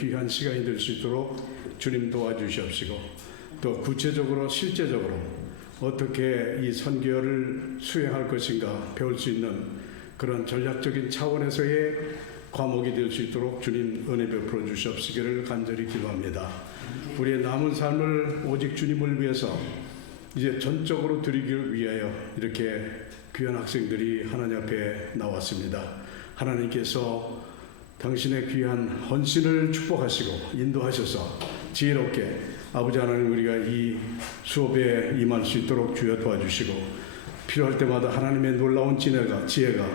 귀한 시간이 될 수 있도록 주님 도와주시옵시고, 또 구체적으로 실제적으로 어떻게 이 선교를 수행할 것인가 배울 수 있는 그런 전략적인 차원에서의 과목이 될 수 있도록 주님 은혜 베풀어 주시옵시기를 간절히 기도합니다. 우리의 남은 삶을 오직 주님을 위해서 이제 전적으로 드리기 위하여 이렇게 귀한 학생들이 하나님 앞에 나왔습니다. 하나님께서 당신의 귀한 헌신을 축복하시고 인도하셔서 지혜롭게 아버지 하나님 우리가 이 수업에 임할 수 있도록 주여 도와주시고, 필요할 때마다 하나님의 놀라운 지혜가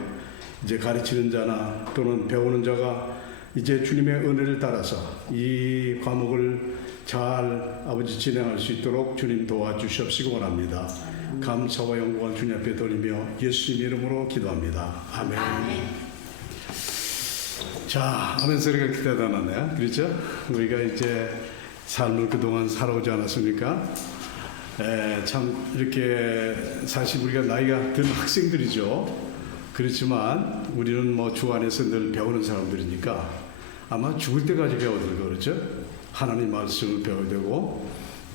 이제 가르치는 자나 또는 배우는 자가 이제 주님의 은혜를 따라서 이 과목을 잘 아버지 진행할 수 있도록 주님 도와주시옵시기 원합니다. 감사와 영광을 주님 앞에 돌리며 예수님 이름으로 기도합니다. 아멘. 자, 아멘 소리가 대단하네요. 그렇죠? 우리가 이제 삶을 그동안 살아오지 않았습니까? 참 이렇게 사실 우리가 나이가 든 학생들이죠. 그렇지만 우리는 뭐 주 안에서 늘 배우는 사람들이니까 아마 죽을 때까지 배워야 되고, 그렇죠? 하나님 말씀을 배워야 되고,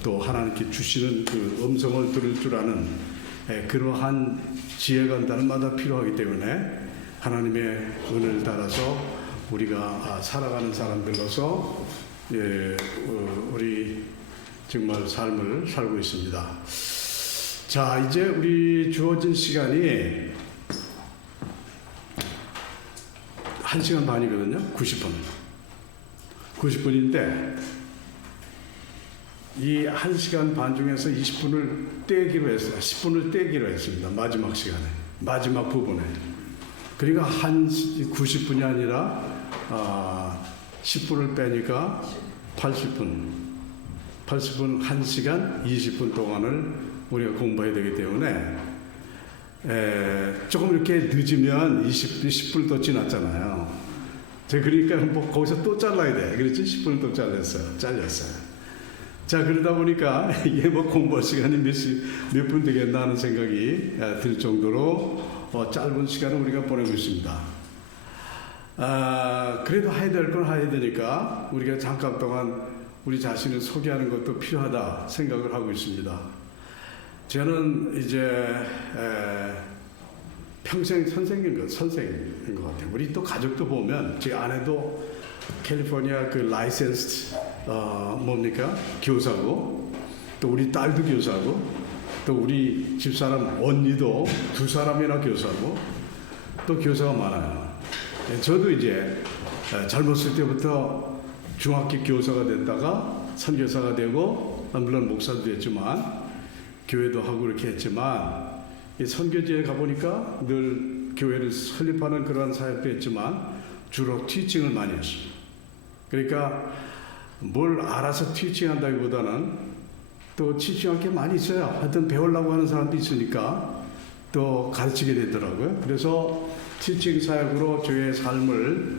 또 하나님께 주시는 그 음성을 들을 줄 아는 그러한 지혜가 날마다 필요하기 때문에 하나님의 은혜를 따라서 우리가 살아가는 사람들로서 우리 정말 삶을 살고 있습니다. 자, 이제 우리 주어진 시간이 1시간 반이거든요. 90분인데 이 1시간 반 중에서 20분을 떼기로 했어요. 10분을 떼기로 했습니다. 마지막 시간에, 마지막 부분에. 그러니까 90분이 아니라 10분을 빼니까 80분 1시간 20분 동안을 우리가 공부해야 되기 때문에 조금 이렇게 늦으면 10분 더 지났잖아요. 그러니까 뭐 거기서 또 잘라야 돼. 그렇지? 10분을 또 잘렸어요. 자, 그러다 보니까 이게 뭐 공부할 시간이 몇 분 되겠나 하는 생각이 들 정도로 짧은 시간을 우리가 보내고 있습니다. 그래도 해야 될 건 해야 되니까 우리가 잠깐 동안 우리 자신을 소개하는 것도 필요하다 생각을 하고 있습니다. 저는 이제 평생 선생인 것 같아요. 우리 또 가족도 보면 제 아내도 캘리포니아 그 라이센스 뭡니까? 교사고, 또 우리 딸도 교사고, 또 우리 집사람 언니도 2사람이나 교사고, 또 교사가 많아요. 저도 이제 젊었을 때부터 중학교 교사가 됐다가 선교사가 되고, 물론 목사도 됐지만 교회도 하고 이렇게 했지만, 이 선교지에 가보니까 늘 교회를 설립하는 그런 사역도 했지만 주로 티칭을 많이 했어요. 그러니까 뭘 알아서 티칭한다기보다는 또 티칭할 게 많이 있어요. 하여튼 배우려고 하는 사람도 있으니까 또 가르치게 되더라고요. 그래서 티칭 사역으로 저의 삶을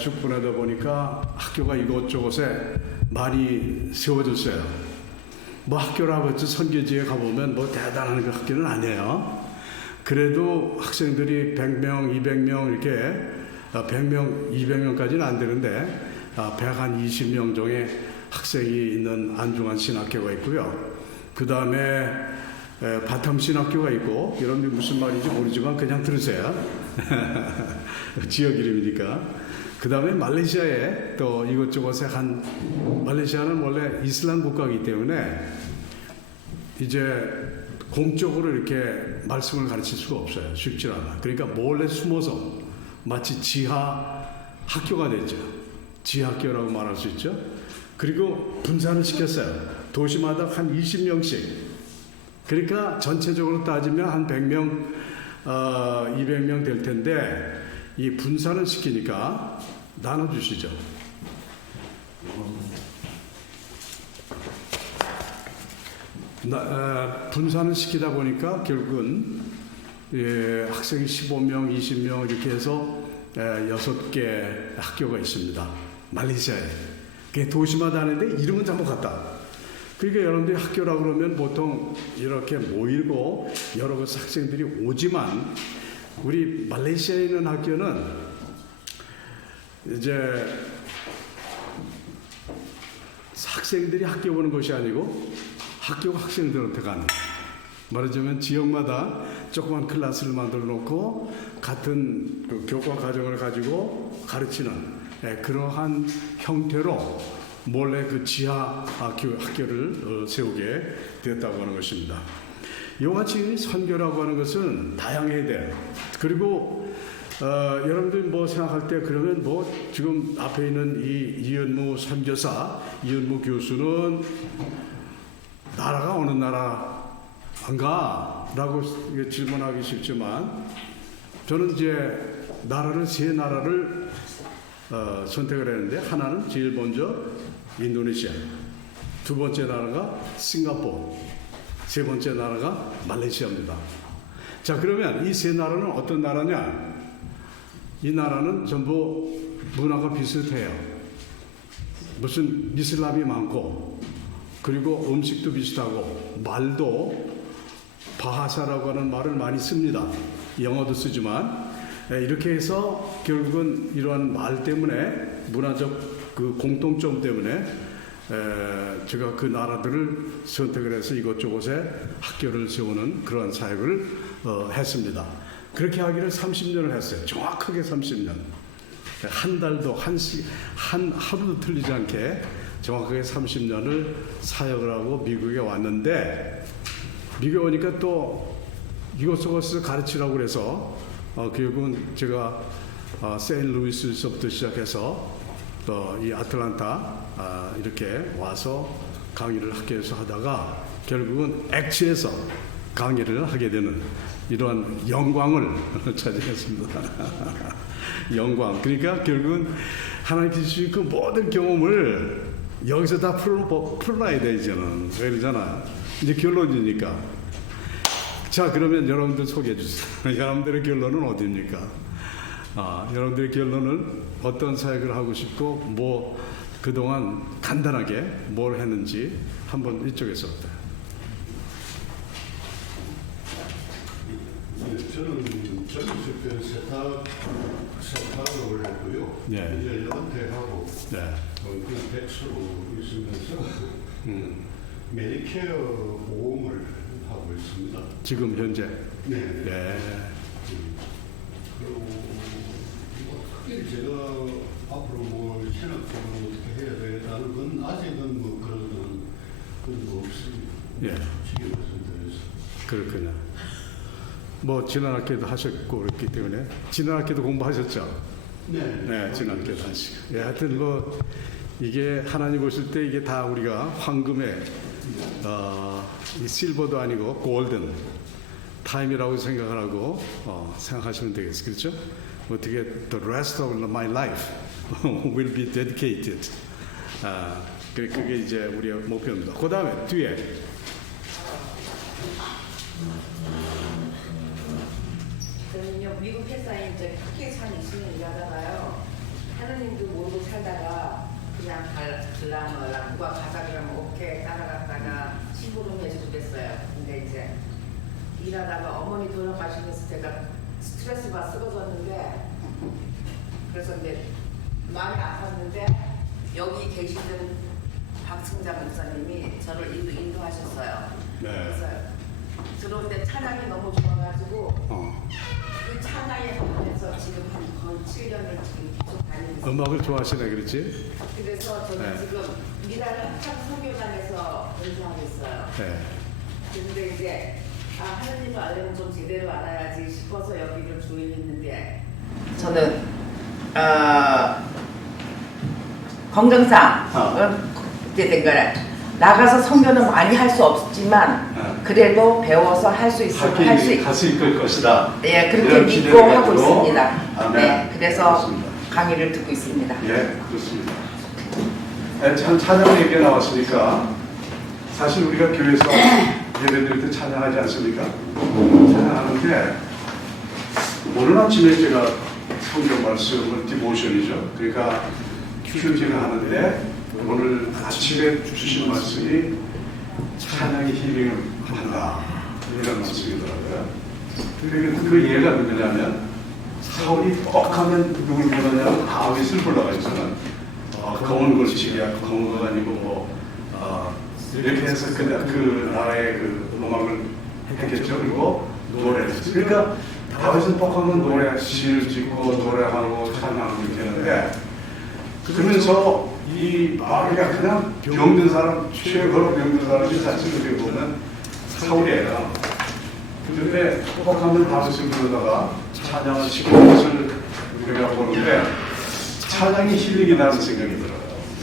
쭉 보내다 보니까 학교가 이곳저곳에 많이 세워졌어요. 뭐 학교라고 해서 선교지에 가보면 뭐 대단한 그 학교는 아니에요. 그래도 학생들이 100명, 200명 이렇게 100명, 200명까지는 안 되는데 120명 정도의 학생이 있는 안중한 신학교가 있고요. 그 다음에 바텀 신학교가 있고, 이런 게 무슨 말인지 모르지만 그냥 들으세요. 지역 이름이니까. 그 다음에 말레이시아에 또 이것저것에 말레이시아는 원래 이슬람 국가이기 때문에 이제 공적으로 이렇게 말씀을 가르칠 수가 없어요. 쉽지 않아. 그러니까 몰래 숨어서 마치 지하 학교가 됐죠. 지하 학교라고 말할 수 있죠. 그리고 분산을 시켰어요. 도시마다 한 20명씩. 그러니까 전체적으로 따지면 한 100명, 200명 될 텐데, 이 분산을 시키니까 나눠주시죠. 분산을 시키다 보니까 결국은 학생이 15명, 20명 이렇게 해서 6개 학교가 있습니다. 말레이시아에. 그게 도시마다 하는데 이름은 다 똑같다. 그러니까 여러분들이 학교라고 그러면 보통 이렇게 모이고 여러 학생들이 오지만, 우리 말레이시아에 있는 학교는 이제 학생들이 학교 오는 것이 아니고 학교가 학생들한테 가는, 말하자면 지역마다 조그만 클래스를 만들어 놓고 같은 그 교과 과정을 가지고 가르치는 그러한 형태로 몰래 그 지하 학교를 세우게 되었다고 하는 것입니다. 이와 같이 선교라고 하는 것은 다양해야 돼요. 그리고 여러분들 뭐 생각할 때 그러면 뭐 지금 앞에 있는 이 이은무 선교사, 이은무 교수는 나라가 어느 나라인가? 라고 질문하기 쉽지만 저는 이제 나라를 세 나라를 선택을 했는데 하나는 제일 먼저 인도네시아, 두 번째 나라가 싱가포르, 세 번째 나라가 말레이시아입니다. 자, 그러면 이 세 나라는 어떤 나라냐? 이 나라는 전부 문화가 비슷해요. 무슨 이슬람이 많고 그리고 음식도 비슷하고 말도 바하사라고 하는 말을 많이 씁니다. 영어도 쓰지만 이렇게 해서 결국은 이러한 말 때문에 문화적 그 공통점 때문에 제가 그 나라들을 선택을 해서 이곳저곳에 학교를 세우는 그러한 사역을 했습니다. 그렇게 하기를 30년을 했어요. 정확하게 30년. 한 달도 한 하루도 틀리지 않게 정확하게 30년을 사역을 하고 미국에 왔는데 미국에 오니까 또 이곳저곳에서 가르치라고 그래서 결국은 제가 세인트루이스에서부터 시작해서 또 이 아틀란타 이렇게 와서 강의를 학교에서 하다가 결국은 액치에서 강의를 하게 되는 이러한 영광을 차지했습니다. 영광. 그러니까 결국은 하나님께서 주신 그 모든 경험을 여기서 다 풀어놔야 돼, 이제는. 왜 그러잖아. 이제 결론이니까. 자, 그러면 여러분들 소개해 주세요. 여러분들의 결론은 어디입니까? 여러분들의 결론은 어떤 사역을 하고 싶고, 뭐, 그동안 간단하게 뭘 했는지 한번 이쪽에서부터. 저는 젊었을 때는 세탁을 했고요. 네. 이제 은퇴하고 네. 그냥 백수로 있으면서 메디케어 보험을 하고 있습니다. 지금 현재. 네. 네. 그리고 특별히 제가 앞으로 뭐 신학적으로 어떻게 해야 되겠다는 건 아직은 뭐 그런 건 없습니다. 예. 솔직히 말씀드려서. 그렇군요. 뭐 지난 학기도 하셨고 그렇기 때문에 지난 학기도 공부하셨죠? 네. 네, 지난 학기도 하시고. 예, 하여튼 뭐 이게 하나님 보실 때 이게 다 우리가 황금의 이 실버도 아니고 골든 타임이라고 생각을 하고 생각하시면 되겠어요. 그렇죠? 어떻게 the rest of my life will be dedicated. 그게 이제 우리의 목표입니다. 그 다음에 뒤에 저는요 미국 회사에 이제 학교에서 한 20년 일하다가요 하느님도 모르고 살다가 그냥 들라면 누가 가자 그러면 오케이 따라갔다가 심부름 해주고 그랬어요. 근데 이제 일하다가 어머니 돌아가시면서 제가 스트레스가 쓰러졌는데 그래서 이제 마음이 아팠는데 여기 계시던 박승자 목사님이 저를 인도하셨어요. 네. 그래서 들어올 때 찬양이 너무 좋아가지고 그 찬양에 관해서 지금 한 거의 7년을 지금 계속 다니고 있어요. 음악을 좋아하시네, 그렇지? 그래서 저는 네. 지금 미라를 한참 선교단에서 연수하고 있어요. 네. 근데 이제 하나님을 알려면 좀 제대로 알아야지 싶어서 여기를 조인했는데 저는 건강상 이제 된 거라 나가서 선교는 많이 할 수 없지만 그래도 배워서 할 수 있으면 할수 있을 것이다. 예, 그렇게 이런 믿고 기대를 하고 가지고. 있습니다. 네, 그래서 그렇습니다. 강의를 듣고 있습니다. 예, 그렇습니다. 네, 참 찬양 얘기가 나왔으니까 사실 우리가 교회에서 예배드릴 때 찬양하지 않습니까? 찬양하는데 오늘 아침에 제가 성경 말씀을 디보션이죠. 그러니까 큐티를 하는데 오늘 아침에 주신 말씀이 찬양이 힐링을 한다 이런 말씀이더라고요. 그 예가 누구냐면 사울이 뻑하면 누굴 보느냐면 다윗을 불러가지고는 검은 걸치기야 검은 거 아니고 뭐 이렇게 해서 그 나라의 그 음악을 했겠죠. 그리고 노래를 했어요. 그러니까 다윗은 똑하면 노래, 시를 짓고 노래하고 찬양하고 이렇게 하는데 그러면서 이 마귀가 그냥 병든 사람, 최고로 병든 사람이 사실 어떻게 보면 사울이에요. 그런데 똑똑하면 다윗을 부르다가 찬양을 시키는 것을 우리가 보는데 찬양이 힐링이라는 생각이 들어요.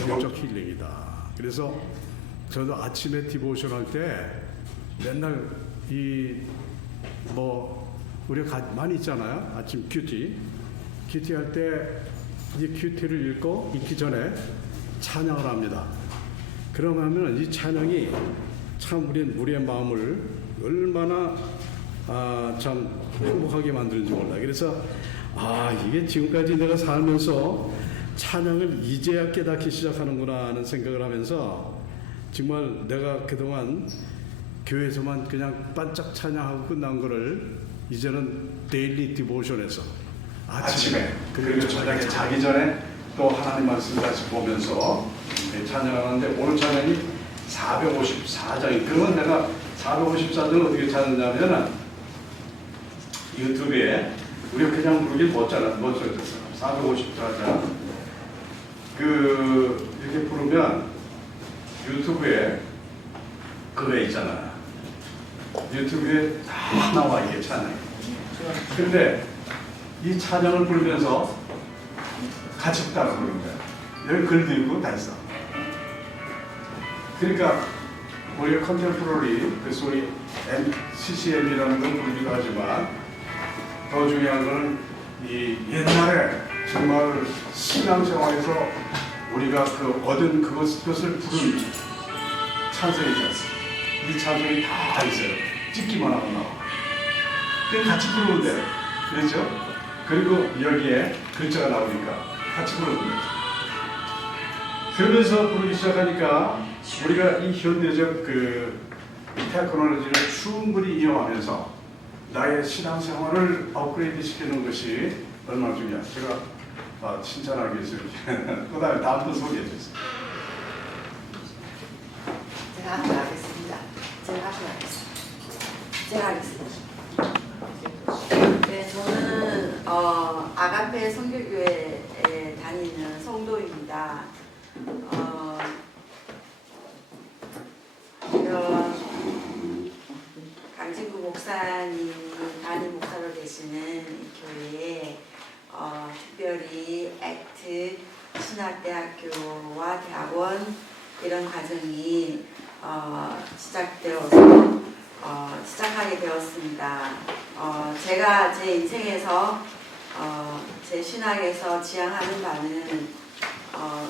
영적 힐링이다. 그래서 저도 아침에 디보션 할 때 맨날 우리가 많이 있잖아요. 아침 큐티 할 때 이 큐티를 읽기 전에 찬양을 합니다. 그러면 이 찬양이 참 우리의 마음을 얼마나 참 행복하게 만드는지 몰라. 그래서 이게 지금까지 내가 살면서 찬양을 이제야 깨닫기 시작하는구나 하는 생각을 하면서 정말 내가 그동안 교회에서만 그냥 반짝 찬양하고 끝난 거를 이제는 데일리 디보션에서 아침에 그리고 저녁에 자기 전에 또 하나님 말씀 같이 보면서 찬양하는데 오늘 찬양이 454장이 그러면 내가 454장을 어떻게 찾았냐면 유튜브에 우리가 그냥 부르긴 못 찾았어요. 454장 이렇게 부르면 유튜브에 그거 있잖아. 유튜브에 다 나와 이게 찬양. 근데 이 찬양을 부르면서 같이 따라 부르는 거야. 여기 글도 있고 다 있어. 그러니까 우리가 컨템포러리 그 소리 CCM이라는 걸 부르기도 하지만 더 중요한 거는 이 옛날에 정말 신앙생활에서 우리가 얻은 그것을 부른 찬송이죠. 이 찬송이 다 있어요. 찍기만 하고 나와. 그 같이 부르면 돼. 그렇죠? 그리고 여기에 글자가 나오니까 같이 부르면 돼. 그러면서 부르기 시작하니까 우리가 이 현대적 테크놀로지를 충분히 이용하면서 나의 신앙생활을 업그레이드 시키는 것이 얼마나 중요해. 제가 칭찬하기 위해서 그 다음에 다음 분 소개해 주세요. 제가 하겠습니다. 네, 저는 아가페 선교교회에 다니는 성도입니다. 강진구 목사님이 담임 목사로 계시는 이 교회에 특별히 액트 신학대학교와 대학원 이런 과정이 시작하게 되었습니다. 제가 제 인생에서 제 신학에서 지향하는 바는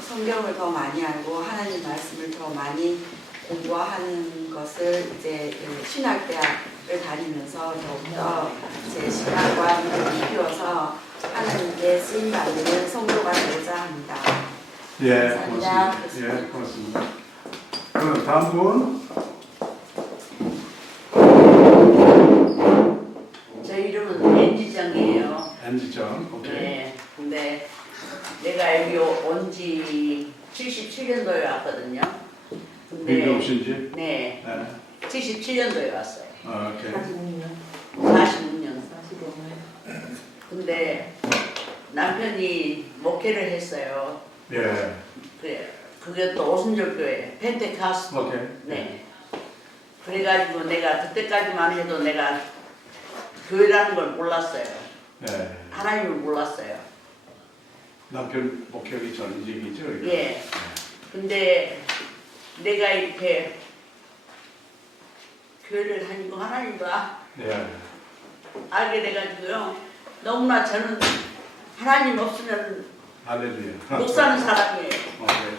성경을 더 많이 알고 하나님 말씀을 더 많이 공부하는 것을 이제 신학대학을 다니면서 더욱더 제 신학과 믿음을 키워서 하나님께 쓰임 받는 성도가 되고자 합니다. 예, 감사합니다. 고맙습니다. 예, 고맙습니다. 그럼 다음 분. 저 이름은 엔지정이에요. 엔지정. 오케이. 네. 근데 내가 여기 온 지 77년도에 왔거든요. 근데 여기 오신 지? 네. 네. 77년도에 왔어요. 오케이. 46년. 근데 남편이 목회를 했어요. 예. 그래. 그게 또 오순절교회 펜테카스트. 오케이. 네. 그래가지고 내가 그때까지만 해도 내가 교회라는 걸 몰랐어요. 예. 하나님을 몰랐어요. 남편 목회하기 전 얘기죠? 이거? 예. 근데 내가 이렇게 교회를 다니고 하나님도 예. 알게 돼가지고요. 너무나 저는 하나님 없으면 할렐루야. 못 사는 사람이에요. 오케이.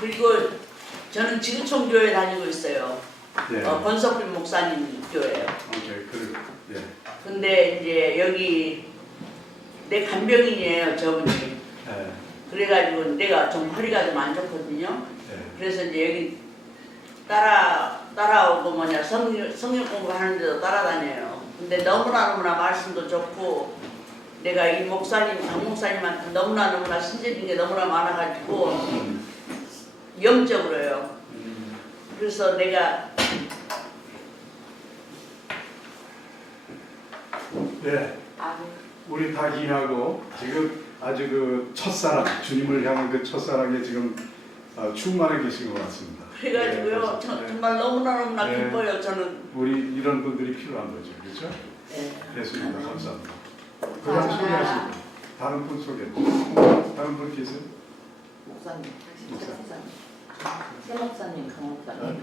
그리고 저는 지구촌 교회 다니고 있어요. 예. 권석빈 목사님 교회요. 오케이. 그리고 예. 근데 이제 여기 내 간병인이에요, 저분이. 예. 그래가지고 내가 좀 허리가 좀 안 좋거든요. 예. 그래서 이제 여기 따라오고 성경 공부하는데도 따라다녀요. 근데 너무나 말씀도 좋고 내가 이 목사님, 강 목사님한테 너무나 신뢰진 게 너무나 많아가지고 영적으로요. 그래서 내가 네, 아, 우리 다 이해하고 지금 아주 그 첫사랑, 주님을 향한 그 첫사랑에 지금 충만해 계신 것 같습니다. 그래가지고요. 네, 정말 너무나 네. 기뻐요. 저는. 우리 이런 분들이 필요한 거죠, 그렇죠? 네. 됐습니다. 감사합니다. 아, 그다음 네. 소개하시고 다른 분 소개. 다른 분 계세요? 목사님, 새 목사님, 강 목사님.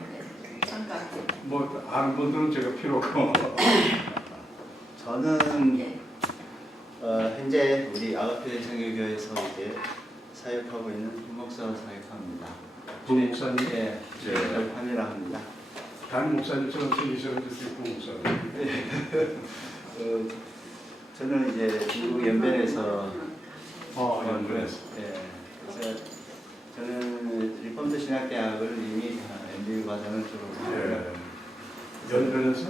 잠깐. 뭐 아는 분들은 제가 필요 없고. 저는 예. 현재 우리 아가페 정교교에서 이제 사역하고 있는 김목사로 사역합니다. 부 목사님? 예, 제 열판이라 합니다. 담임 목사님처럼 생기셔가지고 부 목사님. 저는 이제 중국 연변에서 연구해서. 예, 그래서 저는 리폼드 신학대학을 이미 MBA 과정을 졸업했고요. 예. 연변에서?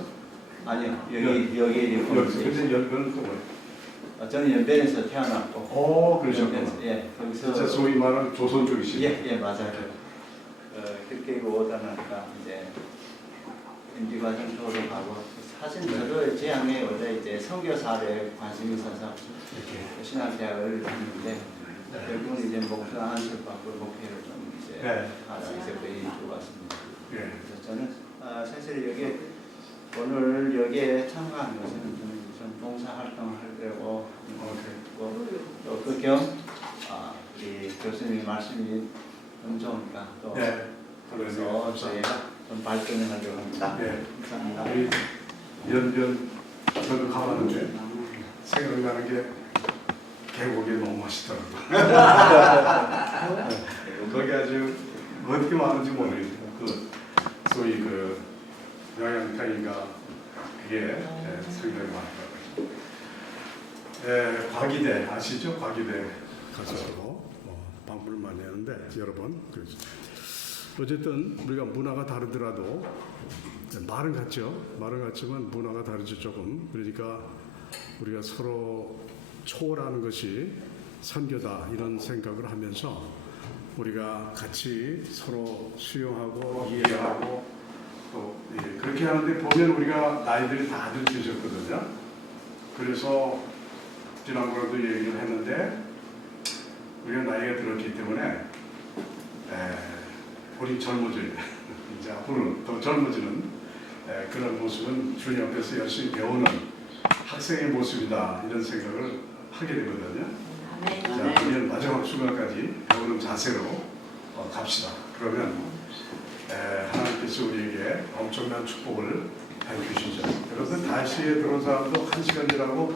아니요, 여기 리폼드. 여기서. 근데 연변은 또 뭐예요? 저는 연변에서 태어났고. 그러셨구나. 예, 거기서 진짜 소위 말하는 조선 쪽이시네. 예, 맞아요. 그렇게 오다 나니까 이제 MD 과정 졸업하고 사실 저도 제 학년에 원래 이제 선교 사업에 관심이 있어서 이렇게. 신학대학을 했는데 결국은 이제 목표 안술받고 목표를 좀 이제 네. 이제 거의 들어왔습니다. 예. 그래서 저는 사실 여기 오늘 여기에 참가한 것은 좀 봉사 활동을 하려고 또그겸 우리 교수님 말씀이 너무 좋으니까 또 네. 그래서 저희가 좀 발전을 하려고 합니다. 네. 감사합니다. 우리 연변 저도 가봤는데 생각나는 게 계곡이 너무 멋있더라고요. 거기 아주 어떻게 많은지 모르겠어요. 그 소위 그 영양탕인가 그게 상당히 많더라고요. 과기대 아시죠? 과기대 가서 방문을 많이 하는데 여러 번 그래서 어쨌든 우리가 문화가 다르더라도 말은 같죠. 말은 같지만 문화가 다르죠 조금. 그러니까 우리가 서로 초월하는 것이 선교다 이런 생각을 하면서 우리가 같이 서로 수용하고 이해하고 또 그렇게 하는데 보면 우리가 나이들이 다들 드셨거든요. 그래서 지난번에도 얘기를 했는데 우리가 나이가 들었기 때문에 우리 젊어질 이제 앞으로 더 젊어지는 그런 모습은 주님 앞에서 열심히 배우는 학생의 모습이다 이런 생각을 하게 되거든요. 자, 우리는 마지막 순간까지 배우는 자세로 갑시다. 그러면 하나님께서 우리에게 엄청난 축복을 해주시죠. 여러분 다시에 들어온 사람도 1시간이라고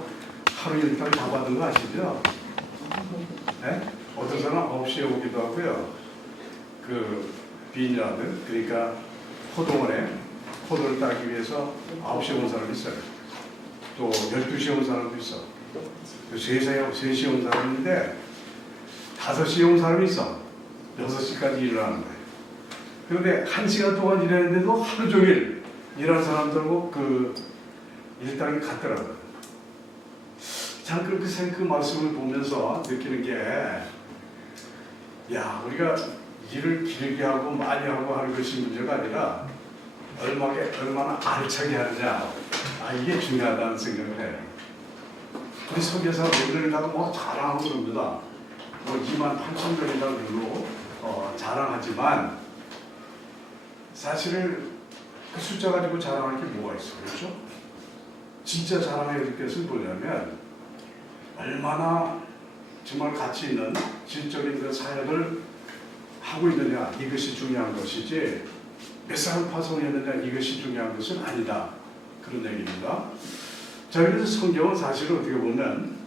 하루 일당 다 받은 거 아시죠? 네? 어떤 사람 9시에 오기도 하고요. 그 빈야드 그러니까 포도원에 포도를 따기 위해서 9시에 온 사람이 있어요. 또 12시에 온 사람도 있어. 3시에 온 사람이 있는데 5시에 온 사람이 있어. 6시까지 일을 하는 거예요. 그런데 1시간 동안 일했는데도 하루 종일 일하는 사람들하고 그 일당이 같더라고요. 참 그 말씀을 보면서 느끼는 게 우리가 일을 길게 하고 많이 하고 하는 것이 문제가 아니라 얼마나 알차게 하느냐 이게 중요하다는 생각을 해요. 우리 설교사분들이 뭐 자랑하고 그럽니다. 28,000명이라는 걸로 자랑하지만 사실은 그 숫자 가지고 자랑할 게 뭐가 있어, 그렇죠? 진짜 자랑해야 될 것은 뭐냐면 얼마나 정말 가치 있는 질적인 그 사역을 하고 있느냐 이것이 중요한 것이지 몇 사람 파송했느냐 이것이 중요한 것은 아니다 그런 얘기입니다. 자, 그래서 성경은 사실 어떻게 보면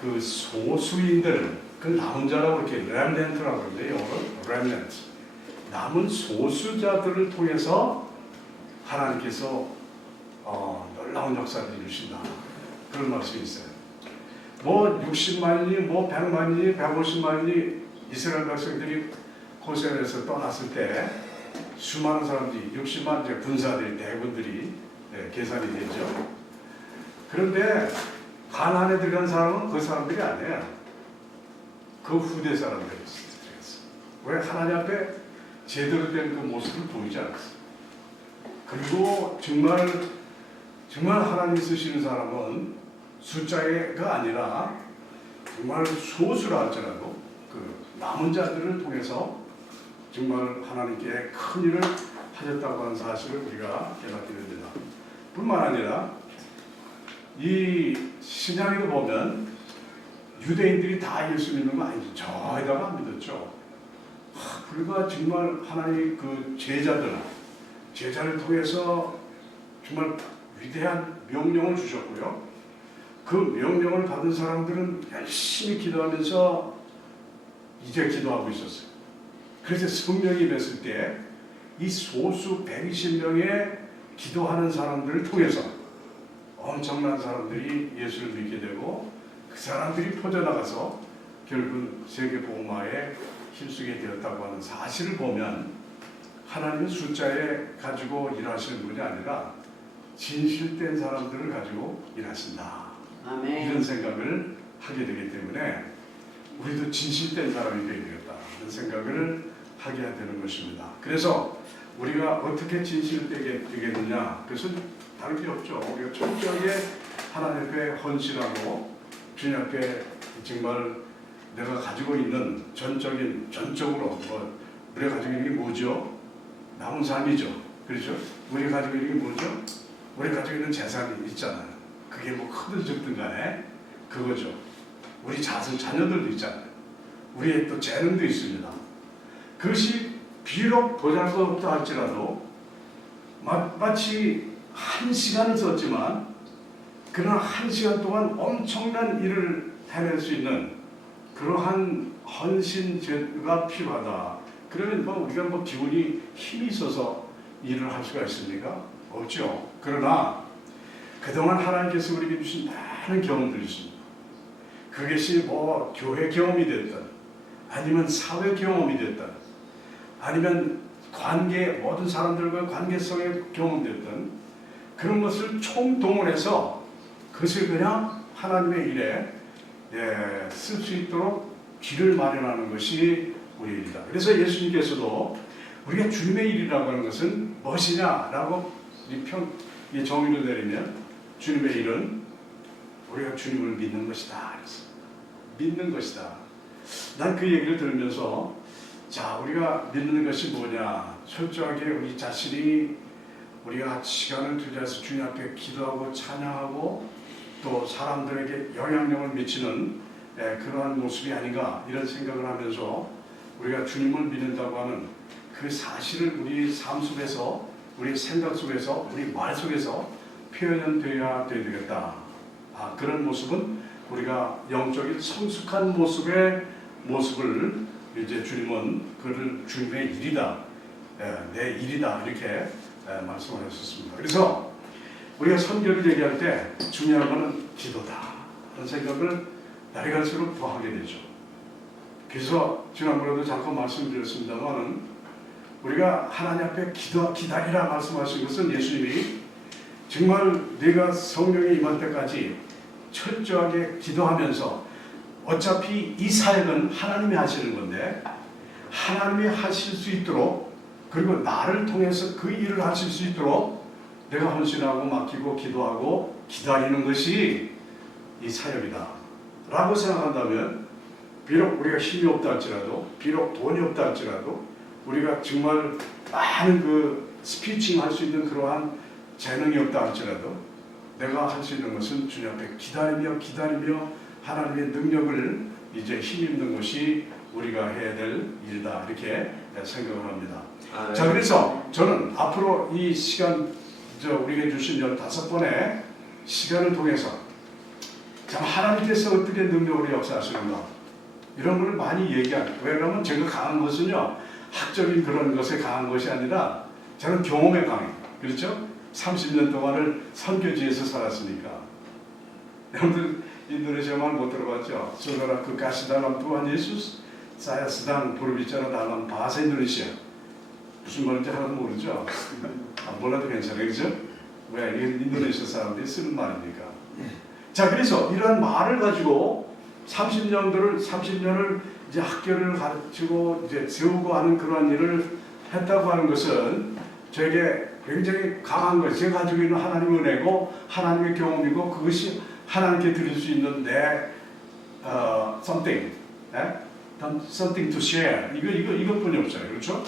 그 소수인들 그 남은 자라고 이렇게 렘넌트라고 그러는데 영어로 렘넌트 남은 소수자들을 통해서 하나님께서 놀라운 역사를 이루신다 그런 말씀이 있어요. 뭐 60만이 뭐 100만이 150만이 이스라엘 백성들이 고센에서 떠났을 때 수많은 사람들이 60만 이제 군사들이 대군들이 계산이 되죠. 그런데 가나안에 들어간 사람은 그 사람들이 아니에요. 그 후대 사람들이었어요. 왜 하나님 앞에 제대로 된 그 모습을 보이지 않았어요. 그리고 정말 하나님이 쓰시는 사람은 숫자가 아니라 정말 소수라 할지라도 그 남은 자들을 통해서 정말 하나님께 큰 일을 하셨다고 하는 사실을 우리가 깨닫게 됩니다. 뿐만 아니라 이 신약에도 보면 유대인들이 다 예수 믿는 거 아니죠. 저에다가 안 믿었죠. 불과 정말 하나님의 그 제자를 통해서 정말 위대한 명령을 주셨고요. 그 명령을 받은 사람들은 열심히 기도하면서 이제 기도하고 있었어요. 그래서 성령이 임했을 때 이 소수 120명의 기도하는 사람들을 통해서 엄청난 사람들이 예수를 믿게 되고 그 사람들이 퍼져나가서 결국은 세계 복음화에 힘쓰게 되었다고 하는 사실을 보면 하나님은 숫자에 가지고 일하시는 분이 아니라 진실된 사람들을 가지고 일하신다. 아멘. 이런 생각을 하게 되기 때문에 우리도 진실된 사람이 되어야 되겠다는 생각을 하게 되는 것입니다. 그래서 우리가 어떻게 진실되게 되겠느냐? 그것은 다른 게 없죠. 우리가 철저하게 하나님 앞에 헌신하고 주님 앞에 정말 내가 가지고 있는 전적으로 우리가 가지고 있는 게 뭐죠? 남은 삶이죠. 그렇죠? 우리가 가지고 있는 게 뭐죠? 우리가 가지고 있는 재산이 있잖아요. 그게 뭐 크든 적든 간에 그거죠. 우리 자녀들도 있잖아요. 우리의 또 재능도 있습니다. 그것이 비록 보잘것없다 할지라도 마치 1시간을 썼지만 그러나 1시간 동안 엄청난 일을 해낼 수 있는 그러한 헌신제가 필요하다. 그러면 우리가 기운이 힘이 있어서 일을 할 수가 있습니까? 없죠. 그러나 그동안 하나님께서 우리에게 주신 많은 경험들이 있습니다. 그것이 교회 경험이 됐든 아니면 사회 경험이 됐든 아니면 모든 사람들과 관계성의 경험됐든 그런 것을 총동원해서 그것을 그냥 하나님의 일에 쓸 수 있도록 길을 마련하는 것이 우리의 일이다. 그래서 예수님께서도 우리가 주님의 일이라고 하는 것은 무엇이냐라고 이 정의를 내리면 주님의 일은 우리가 주님을 믿는 것이다. 믿는 것이다. 난 그 얘기를 들으면서 우리가 믿는 것이 뭐냐? 철저하게 우리 자신이 우리가 시간을 투자해서 주님 앞에 기도하고 찬양하고 또 사람들에게 영향력을 미치는 그러한 모습이 아닌가 이런 생각을 하면서 우리가 주님을 믿는다고 하는 그 사실을 우리 삶 속에서 우리 생각 속에서 우리 말 속에서 표현되어야 되겠다. 그런 모습은 우리가 영적인 성숙한 모습을 이제 주님은 그를 주님의 일이다, 내 일이다 이렇게 말씀을 하셨습니다. 그래서 우리가 선교를 얘기할 때 중요한 것은 기도다 하는 생각을 날이 갈수록 더 하게 되죠. 그래서 지난번에도 잠깐 말씀드렸습니다만 우리가 하나님 앞에 기다리라 말씀하신 것은 예수님이 정말 내가 성령이 임할 때까지 철저하게 기도하면서 어차피 이 사역은 하나님이 하시는 건데 하나님이 하실 수 있도록 그리고 나를 통해서 그 일을 하실 수 있도록 내가 헌신하고 맡기고 기도하고 기다리는 것이 이 사역이다 라고 생각한다면 비록 우리가 힘이 없다 할지라도 비록 돈이 없다 할지라도 우리가 정말 많은 그 스피칭 할 수 있는 그러한 재능이 없다 할지라도 내가 할 수 있는 것은 주님 앞에 기다리며 하나님의 능력을 이제 힘입는 것이 우리가 해야 될 일이다 이렇게 생각을 합니다. 자, 그래서 저는 앞으로 이 시간 우리에게 주신 15번의 시간을 통해서 참 하나님께서 어떻게 능력으로 역사하시는가 이런 걸 많이 얘기합니다. 왜냐하면 제가 강한 것은요 학적인 그런 것에 강한 것이 아니라 저는 경험에 강해요. 그렇죠? 30년 동안을 선교지에서 살았으니까. 여러분들 인도네시아말 못 들어봤죠? Saudara kekasih dalam Tuhan Yesus, saya sedang berbicara dalam bahasa Indonesia. 무슨 말인지 하나도 모르죠? 몰라도 괜찮아요. 그죠? 왜? 이게 인도네시아 사람들이 쓰는 말이니까. 자, 그래서 이러한 말을 가지고 30년을 이제 학교를 가르치고 이제 세우고 하는 그러한 일을 했다고 하는 것은 저에게 굉장히 강한 것, 제가 가지고 있는 하나님의 은혜고 하나님의 경험이고 그것이 하나님께 드릴 수 있는 내 something, something to share. 이것뿐이 없어요. 그렇죠?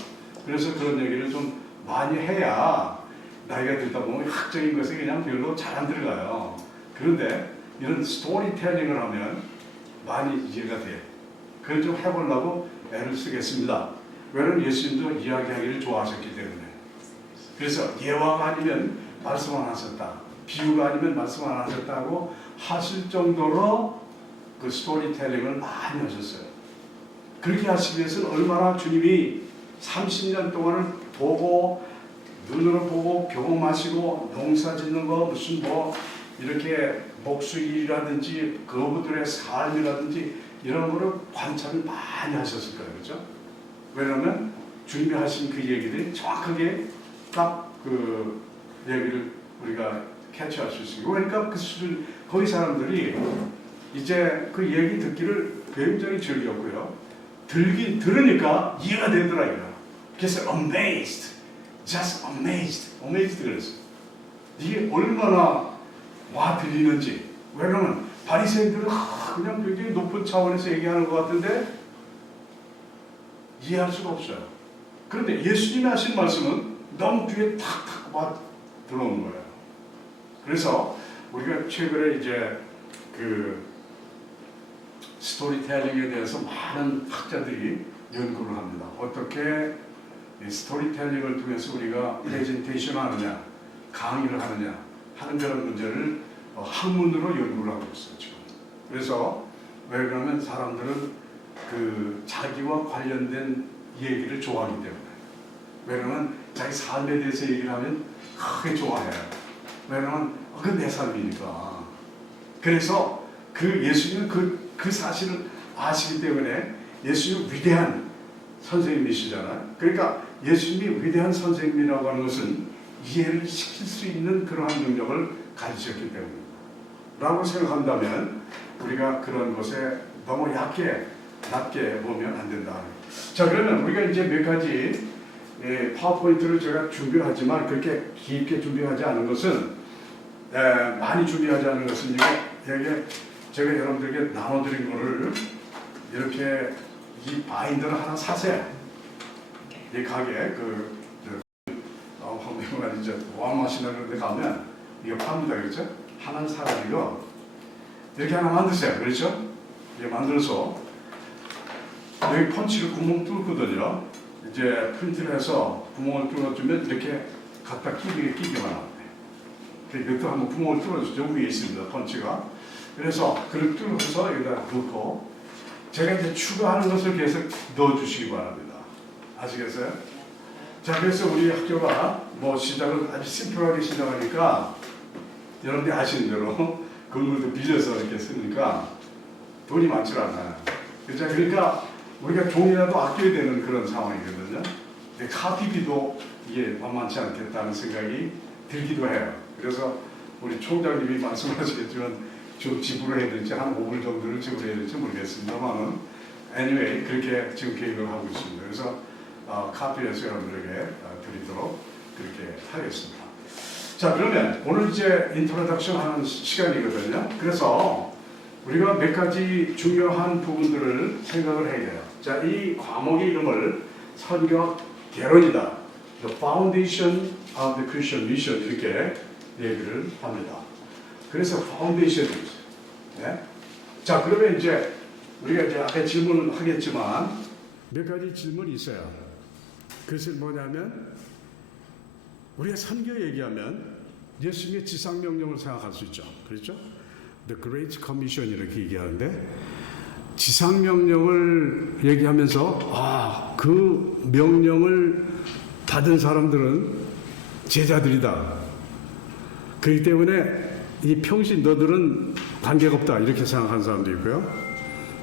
그래서 그런 얘기를 좀 많이 해야 나이가 들다 보면 학적인 것에 그냥 별로 잘 안 들어가요. 그런데 이런 스토리텔링을 하면 많이 이해가 돼. 그걸 좀 해보려고 애를 쓰겠습니다. 왜냐하면 예수님도 이야기하기를 좋아하셨기 때문에. 그래서 예화가 아니면 말씀 안 하셨다. 비유가 아니면 말씀 안 하셨다고 하실 정도로 그 스토리텔링을 많이 하셨어요. 그렇게 하시기 위해서는 얼마나 주님이 30년 동안을 보고 눈으로 보고 경험하시고 농사 짓는 거 무슨 뭐 이렇게 목수일이라든지 그분들의 삶이라든지 이런 거를 관찰을 많이 하셨을 거예요. 그렇죠? 왜냐하면 주님이 하신 그 얘기들이 정확하게 딱 그 얘기를 우리가 캐치할 수 있어요. 그러니까 그 수준 거기 사람들이 이제 그 얘기 듣기를 굉장히 즐겼고요. 들으니까 이해가 되더라고요. 그래서 amazed, just amazed 그랬어요. 이게 얼마나 와 들리는지. 왜냐면 바리새인들은 그냥 굉장히 높은 차원에서 얘기하는 것 같은데 이해할 수가 없어요. 그런데 예수님이 하신 말씀은 너무 귀에 탁탁 와 들어오는 거예요. 그래서 우리가 최근에 이제 그 스토리텔링에 대해서 많은 학자들이 연구를 합니다. 어떻게 스토리텔링을 통해서 우리가 프레젠테이션 하느냐, 강의를 하느냐 하는 그런 문제를 학문으로 연구를 하고 있어요. 지금. 그래서 왜 그러면 사람들은 그 자기와 관련된 얘기를 좋아하기 때문에. 왜냐면 자기 삶에 대해서 얘기를 하면 크게 좋아해요. 왜냐면 그건 내 삶이니까. 그래서 그 예수님은 그 사실을 아시기 때문에 예수님은 위대한 선생님이시잖아요. 그러니까 예수님이 위대한 선생님이라고 하는 것은 이해를 시킬 수 있는 그러한 능력을 가지셨기 때문입니다. 라고 생각한다면 우리가 그런 것에 너무 낮게 보면 안 된다. 자, 그러면 우리가 이제 몇 가지 파워포인트를 제가 준비를 하지만 그렇게 깊게 준비하지 않은 것은 많이 준비하지 않은 것은 이게 제가 여러분들에게 나눠드린 거를 이렇게 이 바인더를 하나 사세요. 이 가게 한번 이제 왕마시나 그런 데 가면 이거 팝니다. 그렇죠? 하나 사가지고 이렇게 하나 만드세요. 그렇죠? 이게 만들어서 여기 펀치를 구멍 뚫거든요. 이제 프린트를 해서 구멍을 뚫어주면 이렇게 갖다 끼기만 하면 돼요. 이것도 한번 구멍을 뚫어주죠. 위에 있습니다. 펀치가. 그래서 그걸 뚫어서 여기다 넣고 제가 이제 추가하는 것을 계속 넣어주시기 바랍니다. 아시겠어요? 자, 그래서 우리 학교가 뭐 시작을 아주 심플하게 시작하니까 여러분들이 아시는 대로 건물도 빌려서 이렇게 쓰니까 돈이 많지 않아요. 그렇죠? 그러니까 우리가 종이라도 아껴야 되는 그런 상황이거든요. 근데 카피비도 이게 만만치 않겠다는 생각이 들기도 해요. 그래서 우리 총장님이 말씀하시겠지만 좀 지불해야 될지 한 5불 정도를 지불해야 될지 모르겠습니다만은 anyway 그렇게 지금 계획을 하고 있습니다. 그래서 카피해서 여러분들에게 드리도록 그렇게 하겠습니다. 자, 그러면 오늘 이제 인트로덕션 하는 시간이거든요. 그래서 우리가 몇 가지 중요한 부분들을 생각을 해야 돼요. 자, 이 과목의 이름을 선교학 개론이다. The Foundation of the Christian Mission 이렇게 얘기를 합니다. 그래서 파운데이션이 있어요. 네? 자, 그러면 이제 우리가 이제 앞에 질문을 하겠지만 몇 가지 질문이 있어요. 그것은 뭐냐면 우리가 선교 얘기하면 예수님의 지상명령을 생각할 수 있죠. 그렇죠? The Great Commission 이렇게 얘기하는데 지상명령을 얘기하면서 그 명령을 받은 사람들은 제자들이다. 그렇기 때문에 이 평신 너들은 관계가 없다 이렇게 생각하는 사람도 있고요.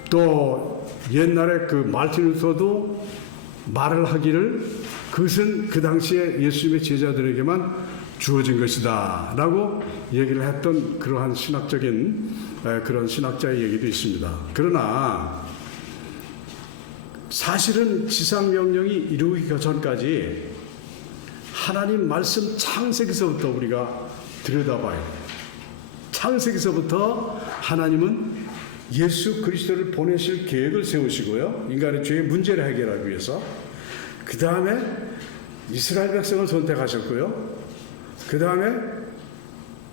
또 옛날에 그 마르틴 루터도 말을 하기를 그것은 그 당시에 예수님의 제자들에게만 주어진 것이다 라고 얘기를 했던 그러한 신학적인 그런 신학자의 얘기도 있습니다. 그러나 사실은 지상명령이 이루어지기 전까지 하나님 말씀 창세기서부터 우리가 들여다봐야 돼요. 창세기서부터 하나님은 예수 그리스도를 보내실 계획을 세우시고요. 인간의 죄의 문제를 해결하기 위해서. 그 다음에 이스라엘 백성을 선택하셨고요. 그 다음에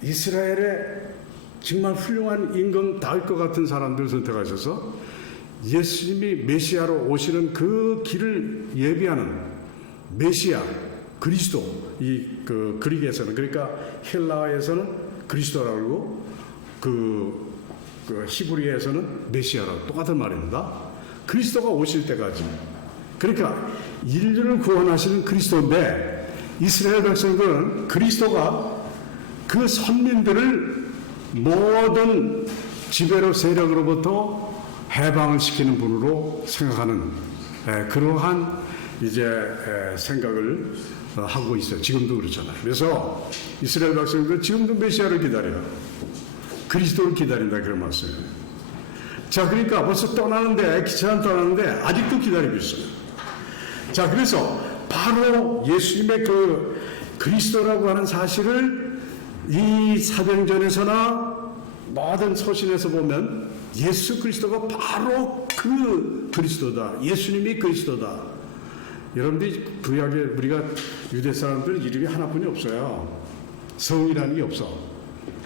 이스라엘의 정말 훌륭한 임금 다윗 것 같은 사람들을 선택하셔서 예수님이 메시아로 오시는 그 길을 예비하는 메시아 그리스도, 그 그릭에서는, 그러니까 헬라에서는 그리스도라고 그러고 그 히브리에서는 메시아라고 똑같은 말입니다. 그리스도가 오실 때까지. 그러니까 인류를 구원하시는 그리스도인데 이스라엘 백성들은 그리스도가 그 선민들을 모든 지배로 세력으로부터 해방을 시키는 분으로 생각하는 그러한 이제 생각을 하고 있어요. 지금도 그렇잖아요. 그래서 이스라엘 백성들은 지금도 메시아를 기다려요. 그리스도를 기다린다 그런 말씀이에요. 자, 그러니까 벌써 떠나는데, 기차는 떠나는데 아직도 기다리고 있어요. 자, 그래서 바로 예수님의 그 그리스도라고 하는 사실을 이 사도행전에서나 모든 서신에서 보면 예수 그리스도가 바로 그 그리스도다. 예수님이 그리스도다. 여러분들이 구약에 우리가 유대 사람들 이름이 하나뿐이 없어요. 성이라는 게 없어.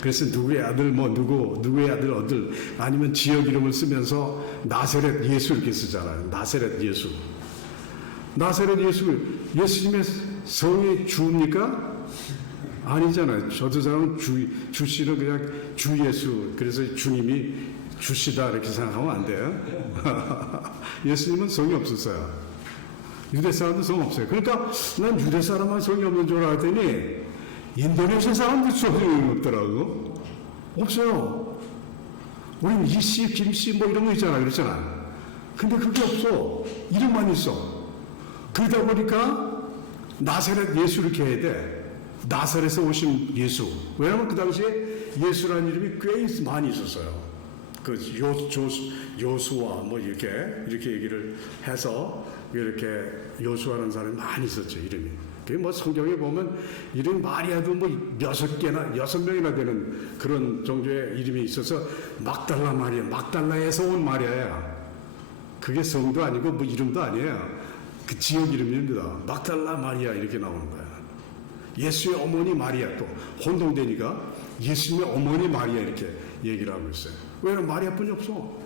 그래서 누구의 아들 누구의 아들 어들 아니면 지역 이름을 쓰면서 나사렛 예수 이렇게 쓰잖아요. 나사렛 예수. 나사렛 예수, 예수님의 성이 주입니까? 아니잖아요. 저도 사람은 주씨는 그냥 주 예수, 그래서 주님이 주시다 이렇게 생각하면 안 돼요. 예수님은 성이 없었어요. 유대 사람도 성 없어요. 그러니까 난 유대 사람만 성이 없는 줄 알았더니 인도네시아 사람도 성이 없더라고. 없어요. 우린 이씨, 김씨 뭐 이런 거 있잖아. 그렇잖아. 근데 그게 없어. 이름만 있어. 그러다 보니까 나사렛 예수 이렇게 해야 돼. 나사렛에서 오신 예수. 왜냐면 그 당시에 예수라는 이름이 꽤 많이 있었어요. 그 요수와 뭐 이렇게 얘기를 해서 이렇게 요수하는 사람이 많이 있었죠. 이름이. 그게 뭐 성경에 보면 이름이 마리아도 뭐 6명이나 되는 그런 정도의 이름이 있어서 막달라 마리아, 막달라에서 온 마리아야. 그게 성도 아니고 뭐 이름도 아니에요. 그 지역 이름입니다. 막달라 마리아 이렇게 나오는 거야. 예수의 어머니 마리아 또 혼동되니까 예수님의 어머니 마리아 이렇게 얘기를 하고 있어요. 왜냐면 마리아뿐이 없어.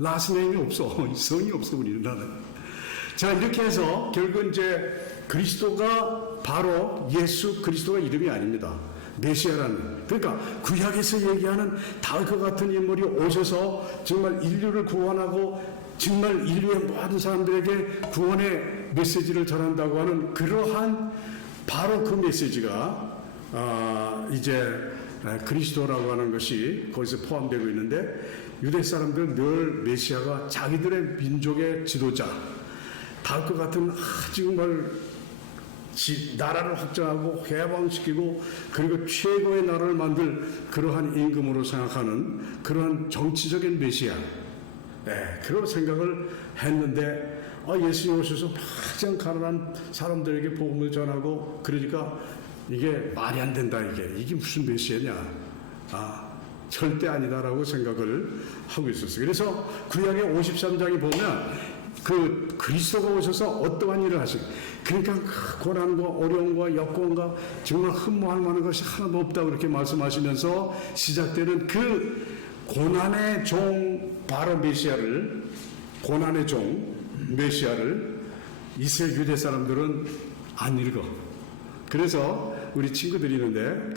라스네임이 없어. 성이 없어 우리나라는. 자, 이렇게 해서 결국 이제 그리스도가 바로 예수 그리스도가 이름이 아닙니다. 메시아라는. 그러니까 구약에서 얘기하는 다윗과 같은 인물이 오셔서 정말 인류를 구원하고 정말 인류의 모든 사람들에게 구원의 메시지를 전한다고 하는 그러한 바로 그 메시지가 이제 그리스도라고 하는 것이 거기서 포함되고 있는데 유대 사람들은 늘 메시아가 자기들의 민족의 지도자 다윗과 같은 정말 나라를 확장하고 해방시키고 그리고 최고의 나라를 만들 그러한 임금으로 생각하는 그러한 정치적인 메시아 그런 생각을 했는데 예수님 오셔서 가장 가난한 사람들에게 복음을 전하고 그러니까 이게 말이 안 된다. 이게 무슨 메시아냐. 절대 아니다라고 생각을 하고 있었어요. 그래서 구약의 53장에 보면 그 그리스도가 오셔서 어떠한 일을 하시고 그러니까 고난과 어려움과 역경과 정말 흠모할 만한 것이 하나도 없다고 그렇게 말씀하시면서 시작되는 그 고난의 종 바로 메시아를 고난의 종 메시아를 이스라엘 유대 사람들은 안 읽어. 그래서 우리 친구들이 있는데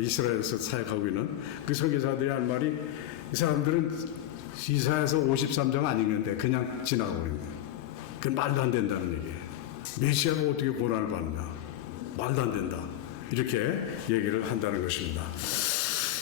이스라엘에서 사역하고 있는 그 선교사들이 한 말이 이 사람들은 이사야서 53장 안 읽는데 그냥 지나가고 있는 거예요. 그 말도 안 된다는 얘기예요. 메시아가 어떻게 고난을 받느냐. 말도 안 된다. 이렇게 얘기를 한다는 것입니다.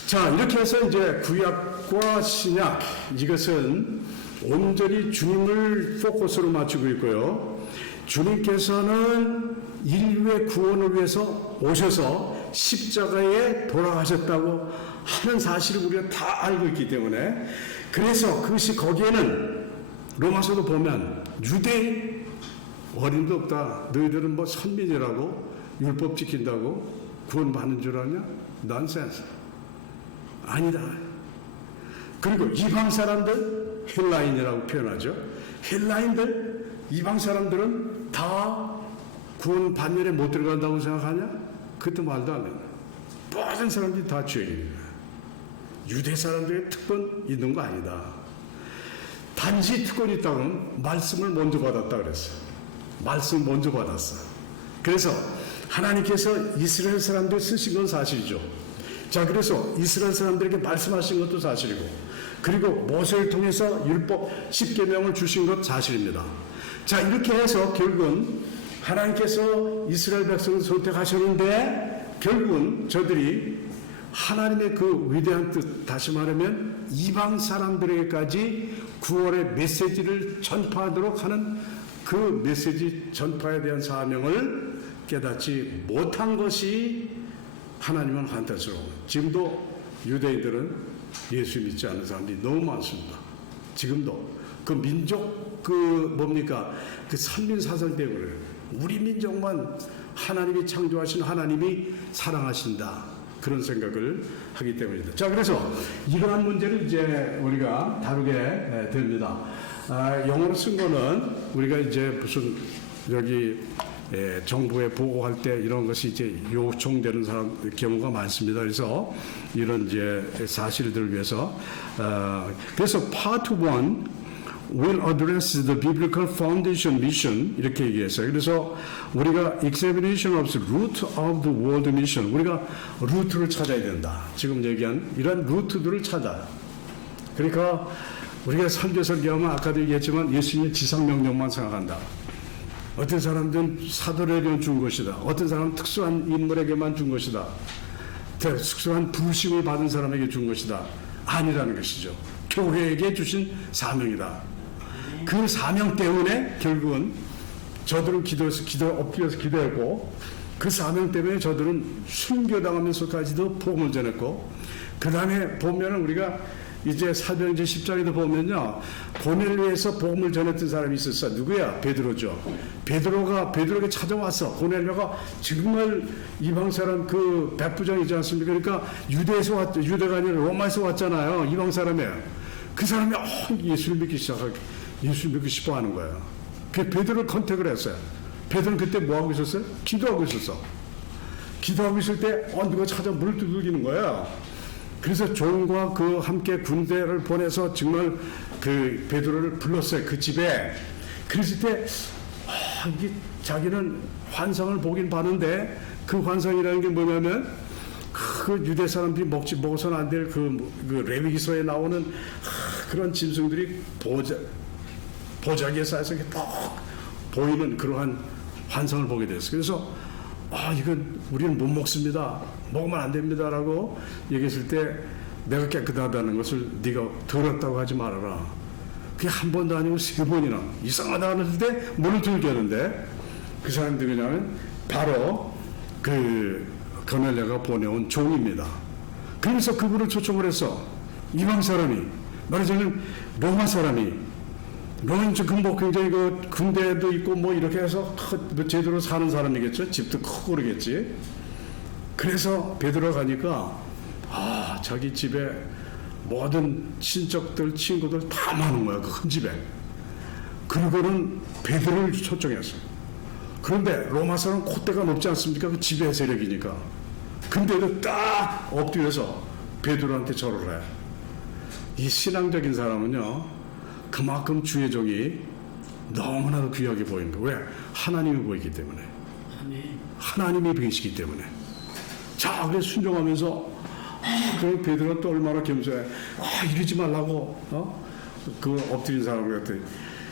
자, 이렇게 해서 이제 구약과 신약 이것은 온전히 주님을 포커스로 맞추고 있고요. 주님께서는 인류의 구원을 위해서 오셔서 십자가에 돌아가셨다고 하는 사실을 우리가 다 알고 있기 때문에 그래서 그것이 거기에는 로마서도 보면 유대인 어림도 없다. 너희들은 뭐 선민이라고 율법 지킨다고 구원받는 줄 아냐? 넌센스. 아니다. 그리고 이방 사람들 헬라인이라고 표현하죠. 헬라인들 이방 사람들은 다 구원 반열에 못 들어간다고 생각하냐? 그것도 말도 안 된다. 모든 사람들이 다 죄인입니다. 유대 사람들의 특권 있는 거 아니다. 단지 특권이 있다면 말씀을 먼저 받았다 그랬어. 말씀 먼저 받았어. 그래서 하나님께서 이스라엘 사람들 쓰신 건 사실이죠. 자, 그래서 이스라엘 사람들에게 말씀하신 것도 사실이고, 그리고 모세를 통해서 율법 10계명을 주신 것 사실입니다. 자, 이렇게 해서 결국은 하나님께서 이스라엘 백성을 선택하셨는데 결국은 저들이 하나님의 그 위대한 뜻, 다시 말하면 이방 사람들에게까지 구원의 메시지를 전파하도록 하는 그 메시지 전파에 대한 사명을 깨닫지 못한 것이 하나님은 환타스러워요. 지금도 유대인들은 예수 믿지 않는 사람들이 너무 많습니다. 지금도 그 민족 그 뭡니까 그 산민 사상 때문에 우리 민족만 하나님이 창조하신 하나님이 사랑하신다 그런 생각을 하기 때문입니다. 자, 그래서 이러한 문제를 이제 우리가 다루게 됩니다. 영어로 쓴 거는 우리가 이제 무슨 여기 정부에 보고할 때 이런 것이 이제 요청되는 경우가 많습니다. 그래서 이런 이제 사실들을 위해서 그래서 Part 1 will address the biblical foundation mission 이렇게 얘기했어요. 그래서 우리가 examination of the root of the world mission 우리가 루트를 찾아야 된다. 지금 얘기한 이런 루트들을 찾아요. 그러니까 우리가 설교하면 아까도 얘기했지만 예수님의 지상명령만 생각한다. 어떤 사람들은 사도에게 준 것이다. 어떤 사람은 특수한 인물에게만 준 것이다. 특수한 부르심을 받은 사람에게 준 것이다. 아니라는 것이죠. 교회에게 주신 사명이다. 그 사명 때문에 결국은 저들은 엎드려서 기도했고 그 사명 때문에 저들은 순교당하면서까지도 복음을 전했고 그 다음에 보면은 우리가 이제 사도행전 10장에도 보면요 고넬료에서 복음을 전했던 사람이 있었어. 누구야? 베드로죠. 베드로에게 찾아왔어. 고넬료가 정말 이방 사람 그 백부장이지 않습니까? 그러니까 유대가 아니라 로마에서 왔잖아요. 이방 사람이에요. 그 사람이 예수를 믿기 싶어 하는 거예요. 그 베드로를 컨택을 했어요. 베드로는 그때 뭐 하고 있었어요? 기도하고 있었어. 기도하고 있을 때 누가 찾아 물을 두들기는 거예요. 그래서 종과 그 함께 군대를 보내서 정말 그 베드로를 불렀어요. 그 집에. 그랬을 때 이게 자기는 환상을 보긴 봤는데 그 환상이라는 게 뭐냐면 그 유대 사람들이 먹어서는 안 될 그 레위기서에 나오는 그런 짐승들이 보자기에 쌓여서 이렇게 딱 보이는 그러한 환상을 보게 됐어요. 그래서 이건 우리는 못 먹습니다. 먹으면 안 됩니다라고 얘기했을 때 내가 깨끗하다는 것을 네가 들었다고 하지 말아라. 그게 한 번도 아니고 3번이나 이상하다 했을 때 문을 들겠는데 그 사람들이 그냥 바로 그 고넬료가 보내온 종입니다. 그래서 그분을 초청을 했어. 이방 사람이 말하자면 로마 사람이 로마는 굉장히 그 군대도 있고 뭐 이렇게 해서 제대로 사는 사람이겠죠. 집도 크고 그러겠지. 그래서 베드로가 가니까 자기 집에 모든 친척들 친구들 다 많은 거야. 그 큰 집에. 그리고는 베드로를 초청했어요. 그런데 로마 사람은 콧대가 높지 않습니까? 그 지배 세력이니까. 근데도 딱 엎드려서 베드로한테 절을 해. 이 신앙적인 사람은요 그만큼 주의 종이 너무나도 귀하게 보이는 거예요. 왜? 하나님이 보이기 때문에. 하나님이 보이시기 때문에. 자, 그래서 순종하면서 그 베드로가 또 얼마나 겸손해. 이러지 말라고 그 엎드린 사람 같아.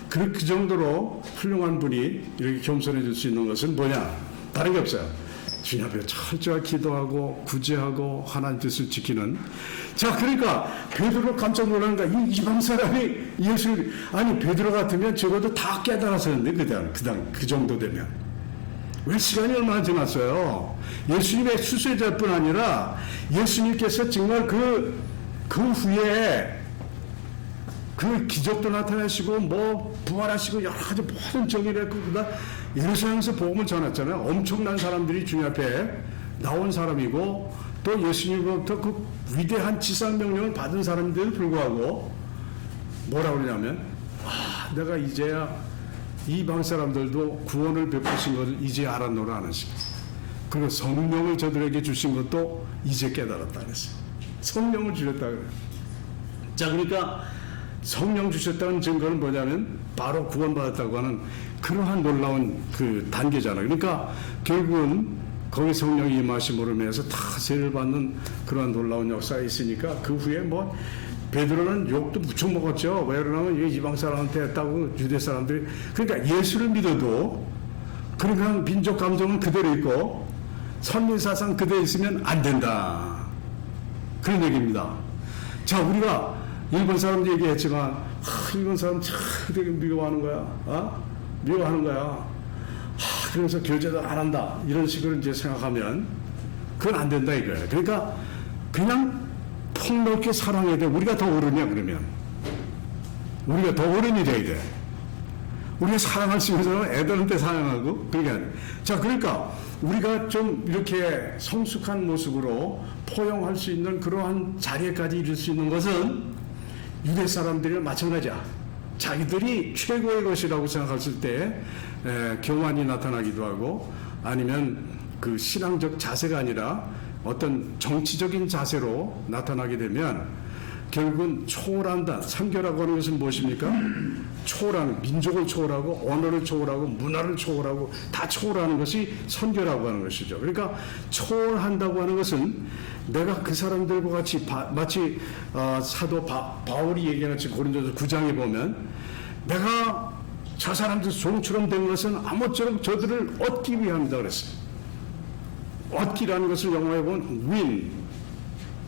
그 정도로 훌륭한 분이 이렇게 겸손해질 수 있는 것은 뭐냐? 다른 게 없어요. 주님 앞에 철저하게 기도하고 구제하고 하나님 뜻을 지키는. 자, 그러니까 베드로 깜짝 놀라는 거야. 이 이방 사람이 예수를 베드로 같으면 적어도 다 깨달았었는데 그 정도 되면 왜 시간이 얼마나 지났어요? 예수님의 수세자일 뿐 아니라 예수님께서 정말 그 후에 그 기적도 나타내시고 뭐 부활하시고 여러 가지 모든 정의를 했고 그다 예루살렘에서 복음을 전했잖아요. 엄청난 사람들이 주님 앞에 나온 사람이고 또 예수님으로부터 그 위대한 지상명령을 받은 사람들에도 불구하고 뭐라 그러냐면 내가 이제야 이방 사람들도 구원을 베푸신 것을 이제 알았노라 하는 식. 그리고 성령을 저들에게 주신 것도 이제 깨달았다 그랬어요. 성령을 주셨다 그래요. 자, 그러니까 성령 주셨다는 증거는 뭐냐면 바로 구원받았다고 하는 그러한 놀라운 그 단계잖아요. 그러니까 결국은 거기 성령이 임하심으로 인해서 다 세를 받는 그러한 놀라운 역사가 있으니까 그 후에 뭐 베드로는 욕도 무척 먹었죠. 왜 그러냐면 이게 이방 사람한테 했다고 유대 사람들이. 그러니까 예수를 믿어도 그런 민족 감정은 그대로 있고 선민 사상 그대로 있으면 안 된다. 그런 얘기입니다. 자, 우리가 일본 사람도 얘기했지만 일본 사람 참 되게 미워하는 거야. 미워하는 거야. 그래서 교제도 안 한다. 이런 식으로 이제 생각하면 그건 안 된다 이거예요. 그러니까 그냥 폭넓게 사랑해야 돼. 우리가 더 어른이야 그러면. 우리가 더 어른이 돼야 돼. 우리가 사랑할 수 있는 사람은 애들한테 사랑하고 그러니까 자, 그러니까 우리가 좀 이렇게 성숙한 모습으로 포용할 수 있는 그러한 자리에까지 이룰 수 있는 것은 유대 사람들이랑 마찬가지야. 자기들이 최고의 것이라고 생각했을 때 교만이 나타나기도 하고 아니면 그 신앙적 자세가 아니라 어떤 정치적인 자세로 나타나게 되면 결국은 초월한다. 선교라고 하는 것은 무엇입니까? 초월하는, 민족을 초월하고 언어를 초월하고 문화를 초월하고 다 초월하는 것이 선교라고 하는 것이죠. 그러니까 초월한다고 하는 것은 내가 그 사람들과 같이 마치 사도 바울이 얘기하는 고린도서 9장에 보면 내가 저 사람들 종처럼 된 것은 아무쪼록 저들을 얻기 위함이다 그랬어요. 얻기라는 것을 영어에 보면 win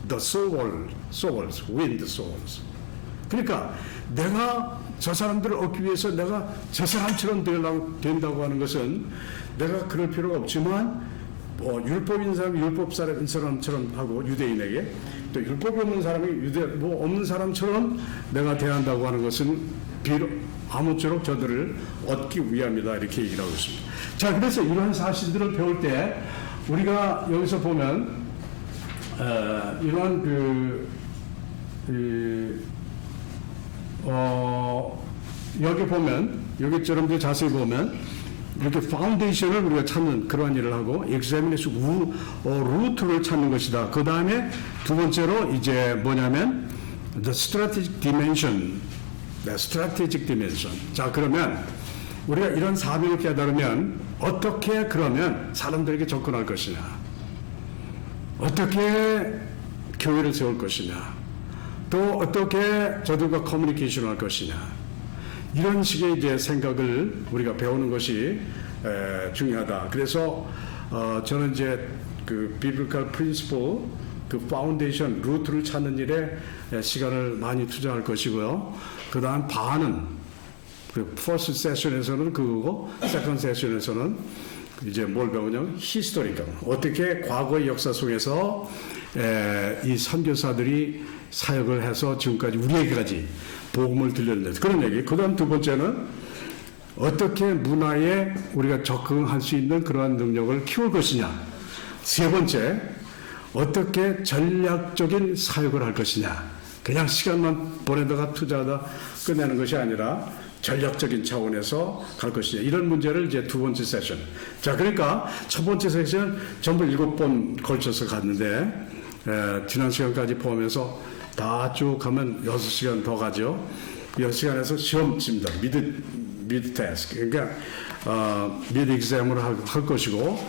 the souls, win the souls. 그러니까 내가 저 사람들을 얻기 위해서 내가 저 사람처럼 된다고 하는 것은 내가 그럴 필요가 없지만 뭐 율법인 사람이 율법 사람처럼 하고 유대인에게 또 율법이 없는 사람이 뭐 없는 사람처럼 내가 대한다고 하는 것은 비록 아무쪼록 저들을 얻기 위함이다 이렇게 얘기를 하고 있습니다. 자, 그래서 이러한 사실들을 배울 때 우리가 여기서 보면 이러한 여기 보면 여기처럼 자세히 보면 이렇게 파운데이션을 우리가 찾는 그러한 일을 하고 examination 루트를 찾는 것이다. 그 다음에 두 번째로 이제 뭐냐면 the strategic dimension. 자, 그러면 우리가 이런 사명을 깨달으면 어떻게 그러면 사람들에게 접근할 것이냐, 어떻게 교회를 세울 것이냐, 또 어떻게 저들과 커뮤니케이션을 할 것이냐, 이런 식의 이제 생각을 우리가 배우는 것이 중요하다. 그래서 저는 이제 그 biblical principle, 그 파운데이션 루트를 찾는 일에 시간을 많이 투자할 것이고요. 그 다음 반은 그 퍼스트 세션에서는 그거고 세컨드 세션에서는 이제 뭘 배우냐면 히스토리컬, 어떻게 과거의 역사 속에서 이 선교사들이 사역을 해서 지금까지 우리에게까지 복음을 들렸는데 그런 얘기. 그 다음 두 번째는 어떻게 문화에 우리가 적응할 수 있는 그러한 능력을 키울 것이냐. 세 번째, 어떻게 전략적인 사역을 할 것이냐. 그냥 시간만 보내다가 투자하다 끝내는 것이 아니라 전략적인 차원에서 갈 것이냐. 이런 문제를 이제 두 번째 세션. 자, 그러니까 첫 번째 세션 전부 7번 걸쳐서 갔는데 지난 시간까지 포함해서 다 쭉 가면 6시간 더 가죠. 6시간에서 시험집니다. 미드 테스트. 그러니까 미드 exam을 할 것이고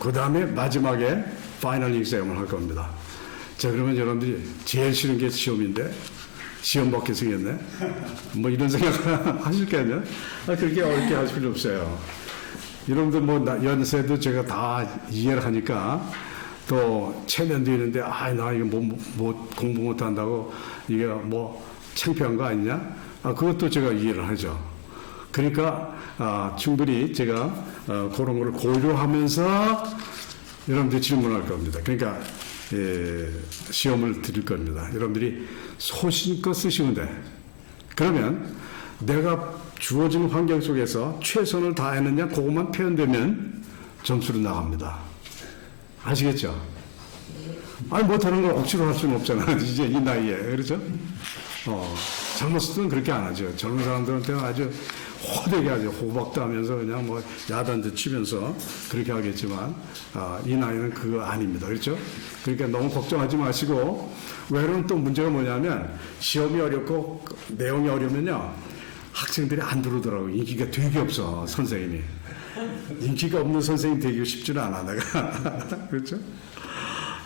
그 다음에 마지막에 파이널 exam을 할 겁니다. 자, 그러면 여러분들이 제일 싫은 게 시험인데 시험 받게 생겼네. 뭐 이런 생각 하실 거 아니에요? 그렇게 어렵게 할 필요 없어요. 여러분들 뭐 연세도 제가 다 이해를 하니까 또 체면도 있는데 나 이거 뭐 공부 못 한다고 이게 뭐 창피한 거 아니냐? 그것도 제가 이해를 하죠. 그러니까 충분히 제가 그런 걸 고려하면서 여러분들 질문할 겁니다. 그러니까 시험을 드릴 겁니다. 여러분들이 소신껏 쓰시면 돼. 그러면 내가 주어진 환경 속에서 최선을 다했느냐 그것만 표현되면 점수로 나갑니다. 아시겠죠? 아니 못하는 걸 억지로 할 수는 없잖아. 이제 이 나이에. 그렇죠? 젊었을 때는 그렇게 안 하죠. 젊은 사람들한테는 아주 호되게 하죠. 호박도 하면서 그냥 뭐 야단도 치면서 그렇게 하겠지만 이 나이는 그거 아닙니다. 그렇죠? 그러니까 너무 걱정하지 마시고 외로는 또 문제가 뭐냐면 시험이 어렵고 내용이 어려우면요. 학생들이 안 들어오더라고요. 인기가 되게 없어 선생님이. 인기가 없는 선생님 되기 쉽지는 않아 내가. 그렇죠?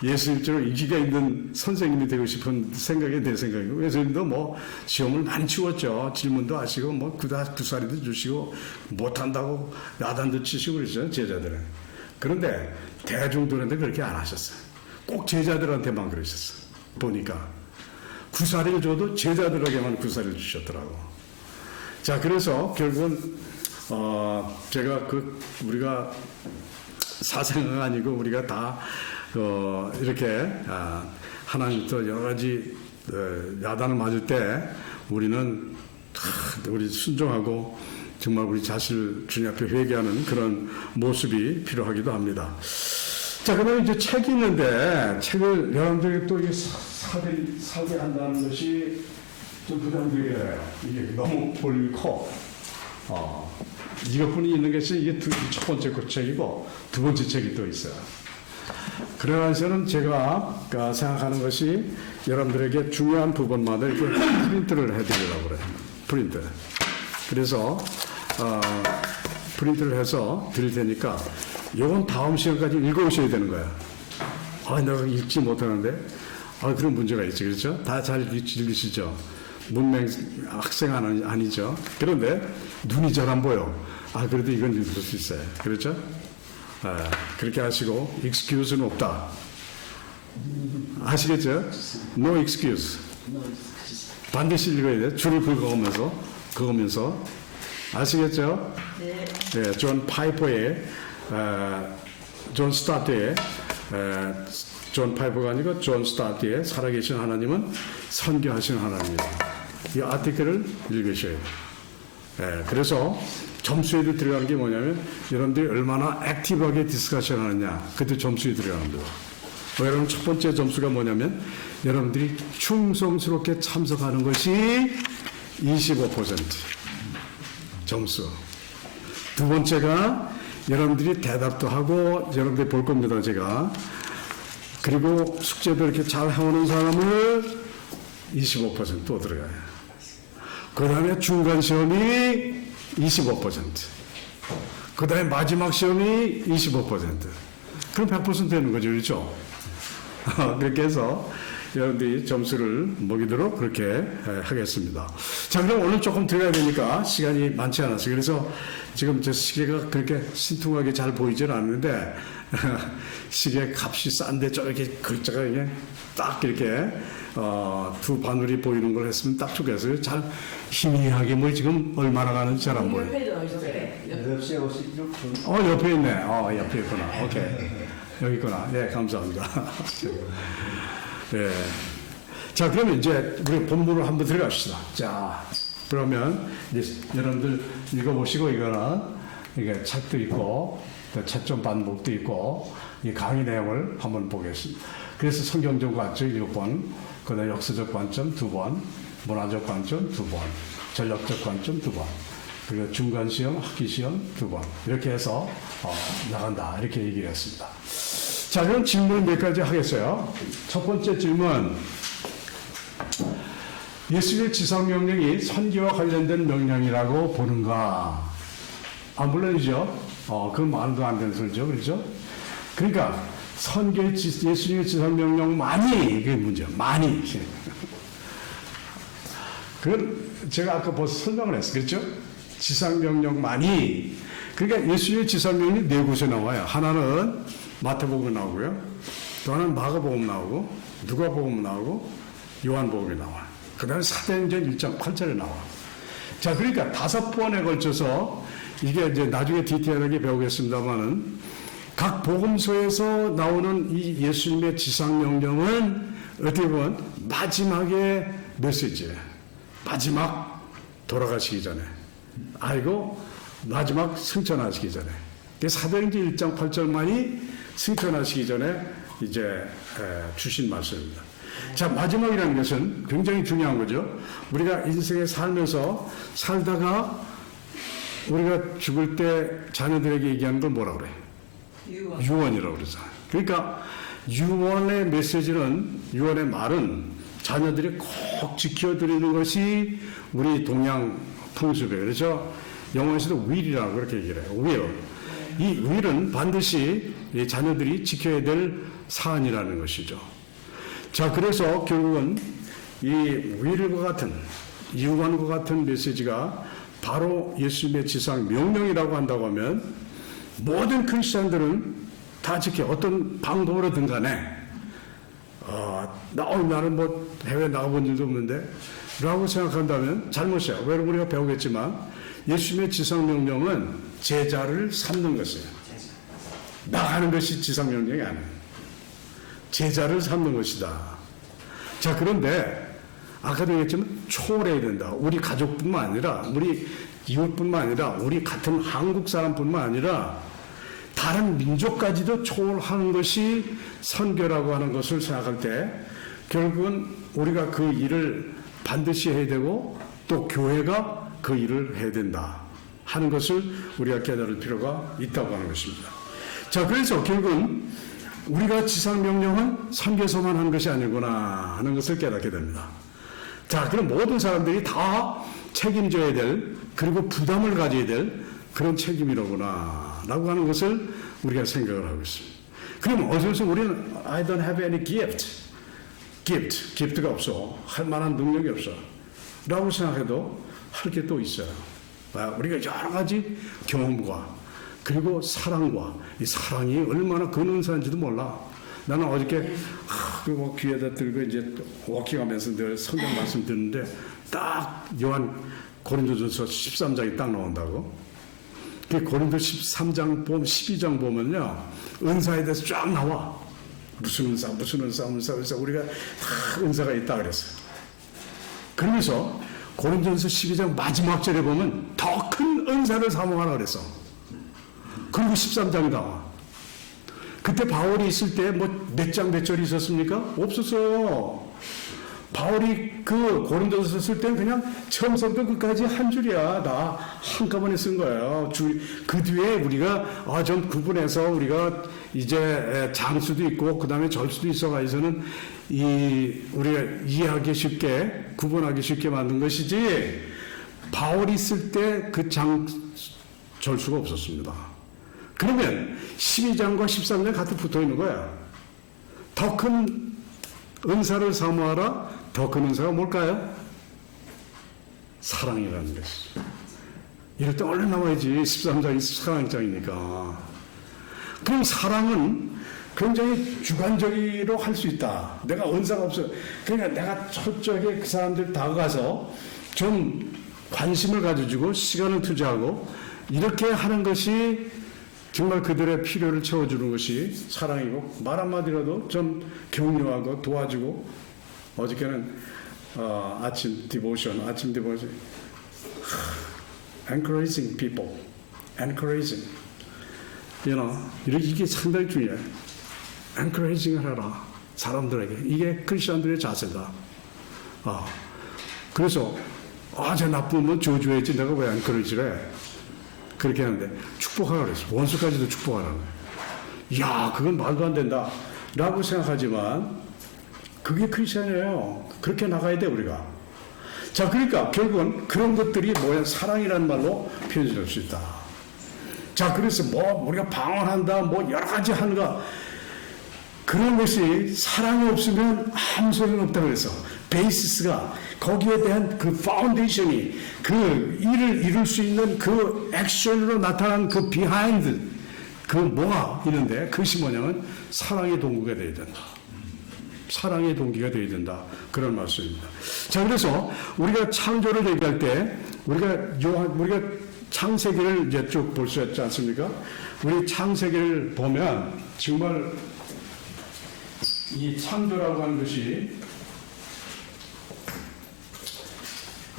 예수님처럼 인기가 있는 선생님이 되고 싶은 생각이 내 생각이고 예수님도 뭐 시험을 많이 치웠죠. 질문도 하시고 뭐 구사리도 주시고 못한다고 야단도 치시고 그러죠 제자들은. 그런데 대중들한테 그렇게 안 하셨어요. 꼭 제자들한테만 그러셨어요. 보니까 구사리를 줘도 제자들에게만 구사리를 주셨더라고. 자 그래서 결국은 제가 우리가 사생아가 아니고 우리가 다 이렇게 하나님తో 여러 가지 야단을 맞을 때 우리는 우리 순종하고 정말 우리 자신을 주님 앞에 회개하는 그런 모습이 필요하기도 합니다. 자, 그러면 이제 책이 있는데 책을 여러분들이 또 이게 사게 한다는 것이 좀 부담되게 해요. 이게 너무 볼륨이 커. 이것뿐이 있는 것이 이게 첫 번째 책이고 두 번째 책이 또 있어요. 그래서는 제가 생각하는 것이 여러분들에게 중요한 부분마다 이렇게 프린트를 해드리려고 그래요. 프린트. 그래서 프린트를 해서 드릴 테니까 이건 다음 시간까지 읽어오셔야 되는 거야. 내가 읽지 못하는데 그런 문제가 있지. 그렇죠? 다 잘 읽으시죠? 문맹 학생 아니죠? 그런데 눈이 잘 안 보여. 그래도 이건 읽을 수 있어요. 그렇죠? 그렇게 하시고 excuse는 없다. 아시겠죠? No excuse. 반드시 읽어야 돼. 줄을 긁으면서. 아시겠죠? 네. 네, 존 파이퍼의 존 스타트의 존 파이퍼가 아니고 존 스타트의 살아계신 하나님은 선교하신 하나님입니다. 이 아티클을 읽으셔야 돼요. 그래서 점수에도 들어가는 게 뭐냐면 여러분들이 얼마나 액티브하게 디스커션 하느냐 그것도 점수에 들어갑니다. 여러분 첫 번째 점수가 뭐냐면 여러분들이 충성스럽게 참석하는 것이 25% 점수. 두 번째가 여러분들이 대답도 하고 여러분들이 볼 겁니다 제가. 그리고 숙제도 이렇게 잘 해오는 사람을 25% 들어가요. 그 다음에 중간 시험이 25%. 그 다음에 마지막 시험이 25%. 그럼 100% 되는 거죠. 그렇죠? 그렇게 해서 여러분들이 점수를 먹이도록 그렇게 하겠습니다. 자, 그럼 오늘 조금 들어가야 되니까 시간이 많지 않았어요. 그래서 지금 제 시계가 그렇게 신통하게 잘 보이질 않는데 시계 값이 싼데 저렇게 글자가 그냥 딱 이렇게 두 바늘이 보이는 걸 했으면 딱 좋겠어요. 잘 희미하게 뭐 지금 얼마나 가는지 잘 안 보여요. 옆에 있네. 옆에 있구나. 오케이. 여기 있구나. 네, 감사합니다. 네. 자, 그러면 이제 우리 본문으로 한번 들어갑시다. 자, 그러면 이제 여러분들 읽어보시고 이거는 이게 책도 있고 채점 반복도 있고 이 강의 내용을 한번 보겠습니다. 그래서 성경적 관점 7번, 그다음에 역사적 관점 2번, 문화적 관점 2번, 전략적 관점 2번, 그리고 중간 시험, 학기 시험 2번 이렇게 해서 나간다 이렇게 얘기를 했습니다. 자, 그럼 질문 몇 가지 하겠어요. 첫 번째 질문. 예수의 지상명령이 선교와 관련된 명령이라고 보는가? 물론이죠. 그건 말도 안 되는 소리죠. 그렇죠? 그러니까 예수님의 지상명령만이 그게 문제야. 많이. 그건 제가 아까 벌써 설명을 했어요. 그렇죠? 지상명령만이. 그러니까 예수님의 지상명령이 네 곳에 나와요. 하나는 마태복음에 나오고요. 또 하나는 마가복음 나오고 누가복음 나오고 요한복음에 나와요. 그 다음에 사도행전 1장 8절에 나와. 자, 그러니까 5번에 걸쳐서 이게 이제 나중에 디테일하게 배우겠습니다만은 각 복음서에서 나오는 이 예수님의 지상명령은 어떻게 보면 마지막의 메시지예요. 마지막 돌아가시기 전에 아이고 마지막 승천하시기 전에 사도행전 1장 8절만이 승천하시기 전에 이제 주신 말씀입니다. 자, 마지막이라는 것은 굉장히 중요한 거죠. 우리가 인생에 살면서 살다가 우리가 죽을 때 자녀들에게 얘기하는 걸 뭐라 그래? 유언이라고 그러잖아요. 그러니까 유언의 메시지는, 유언의 말은 자녀들이 꼭 지켜드리는 것이 우리 동양 풍습이에요. 그래서 영어에서도 will이라고 그렇게 얘기를 해요. will. 이 will은 반드시 이 자녀들이 지켜야 될 사안이라는 것이죠. 자, 그래서 결국은 이 will과 같은, 유언과 같은 메시지가 바로 예수님의 지상 명령이라고 한다고 하면 모든 크리스천들은 다 지켜, 어떤 방법으로든 간에 나는 뭐 해외 나가본 적도 없는데 라고 생각한다면 잘못이야. 왜 우리가 배우겠지만 예수님의 지상 명령은 제자를 삼는 것이에요. 나가는 것이 지상 명령이 아니에요. 제자를 삼는 것이다. 자, 그런데 아까도 얘기했지만 초월해야 된다. 우리 가족뿐만 아니라 우리 이웃뿐만 아니라 우리 같은 한국 사람뿐만 아니라 다른 민족까지도 초월하는 것이 선교라고 하는 것을 생각할 때 결국은 우리가 그 일을 반드시 해야 되고 또 교회가 그 일을 해야 된다 하는 것을 우리가 깨달을 필요가 있다고 하는 것입니다. 자, 그래서 결국은 우리가 지상명령은 선교서만 하는 것이 아니구나 하는 것을 깨닫게 됩니다. 자, 그럼 모든 사람들이 다 책임져야 될, 그리고 부담을 가져야 될 그런 책임이로구나 라고 하는 것을 우리가 생각을 하고 있습니다. 그럼 어디서 우리는 I don't have any gift가 없어. 할 만한 능력이 없어. 라고 생각해도 할 게 또 있어요. 우리가 여러 가지 경험과 그리고 사랑과 이 사랑이 얼마나 근은사인지도 몰라. 나는 어저께 뭐 귀에다 들고 이제 워킹하면서 늘 성경 말씀 듣는데 딱 요한 고린도전서 13장이 딱 나온다고. 그 고린도 13장 보면 12장 보면요 은사에 대해서 쫙 나와. 무슨 은사 우리가 다 은사가 있다 그랬어요. 그러면서 고린도전서 12장 마지막 절에 보면 더 큰 은사를 사모하라 그랬어. 그리고 13장이 나와. 그때 바울이 있을 때 뭐 몇 장 몇 절이 있었습니까? 없었어요. 바울이 그 고린도서 쓸 때는 그냥 처음부터 끝까지 한 줄이야. 다 한꺼번에 쓴 거예요. 그 뒤에 우리가 좀 구분해서 우리가 이제 장수도 있고 그 다음에 절수도 있어가지고는 우리가 이해하기 쉽게 구분하기 쉽게 만든 것이지 바울이 쓸 때 그 절수가 없었습니다. 그러면 12장과 13장 같이 붙어 있는 거야. 더 큰 은사를 사모하라. 더 큰 은사가 뭘까요? 사랑이라는 것이죠. 이럴 때 얼른 나와야지. 13장이 사랑장이니까. 그럼 사랑은 굉장히 주관적으로 할 수 있다. 내가 은사가 없어. 그러니까 내가 철저하게 그 사람들 다가가서 좀 관심을 가져주고 시간을 투자하고 이렇게 하는 것이 정말 그들의 필요를 채워주는 것이 사랑이고 말 한마디라도 좀 격려하고 도와주고 어저께는 아침 디보션 encouraging people encouraging 이게 상당히 중요해요. encouraging을 해라 사람들에게. 이게 크리스천들의 자세다. 그래서 저 나쁘면 저주해야지 내가 왜 encourage를 해. 그렇게 하는데 축복하라 그랬어. 원수까지도 축복하라는 거예요. 이야, 그건 말도 안 된다 라고 생각하지만 그게 크리스천이에요. 그렇게 나가야 돼 우리가. 자, 그러니까 결국은 그런 것들이 뭐야? 사랑이라는 말로 표현될 수 있다. 자, 그래서 뭐 우리가 방언한다 뭐 여러 가지 하는가 그런 것이 사랑이 없으면 아무 소리는 없다 그래서 베이시스가 거기에 대한 그 파운데이션이 그 일을 이룰 수 있는 그 액션으로 나타난 그 비하인드 그 뭐가 있는데 그것이 뭐냐면 사랑의 동기가 되어야 된다. 사랑의 동기가 되어야 된다. 그런 말씀입니다. 자, 그래서 우리가 창조를 얘기할 때 우리가 창세기를 이제 쭉 볼 수 있지 않습니까? 우리 창세기를 보면 정말 이 창조라고 하는 것이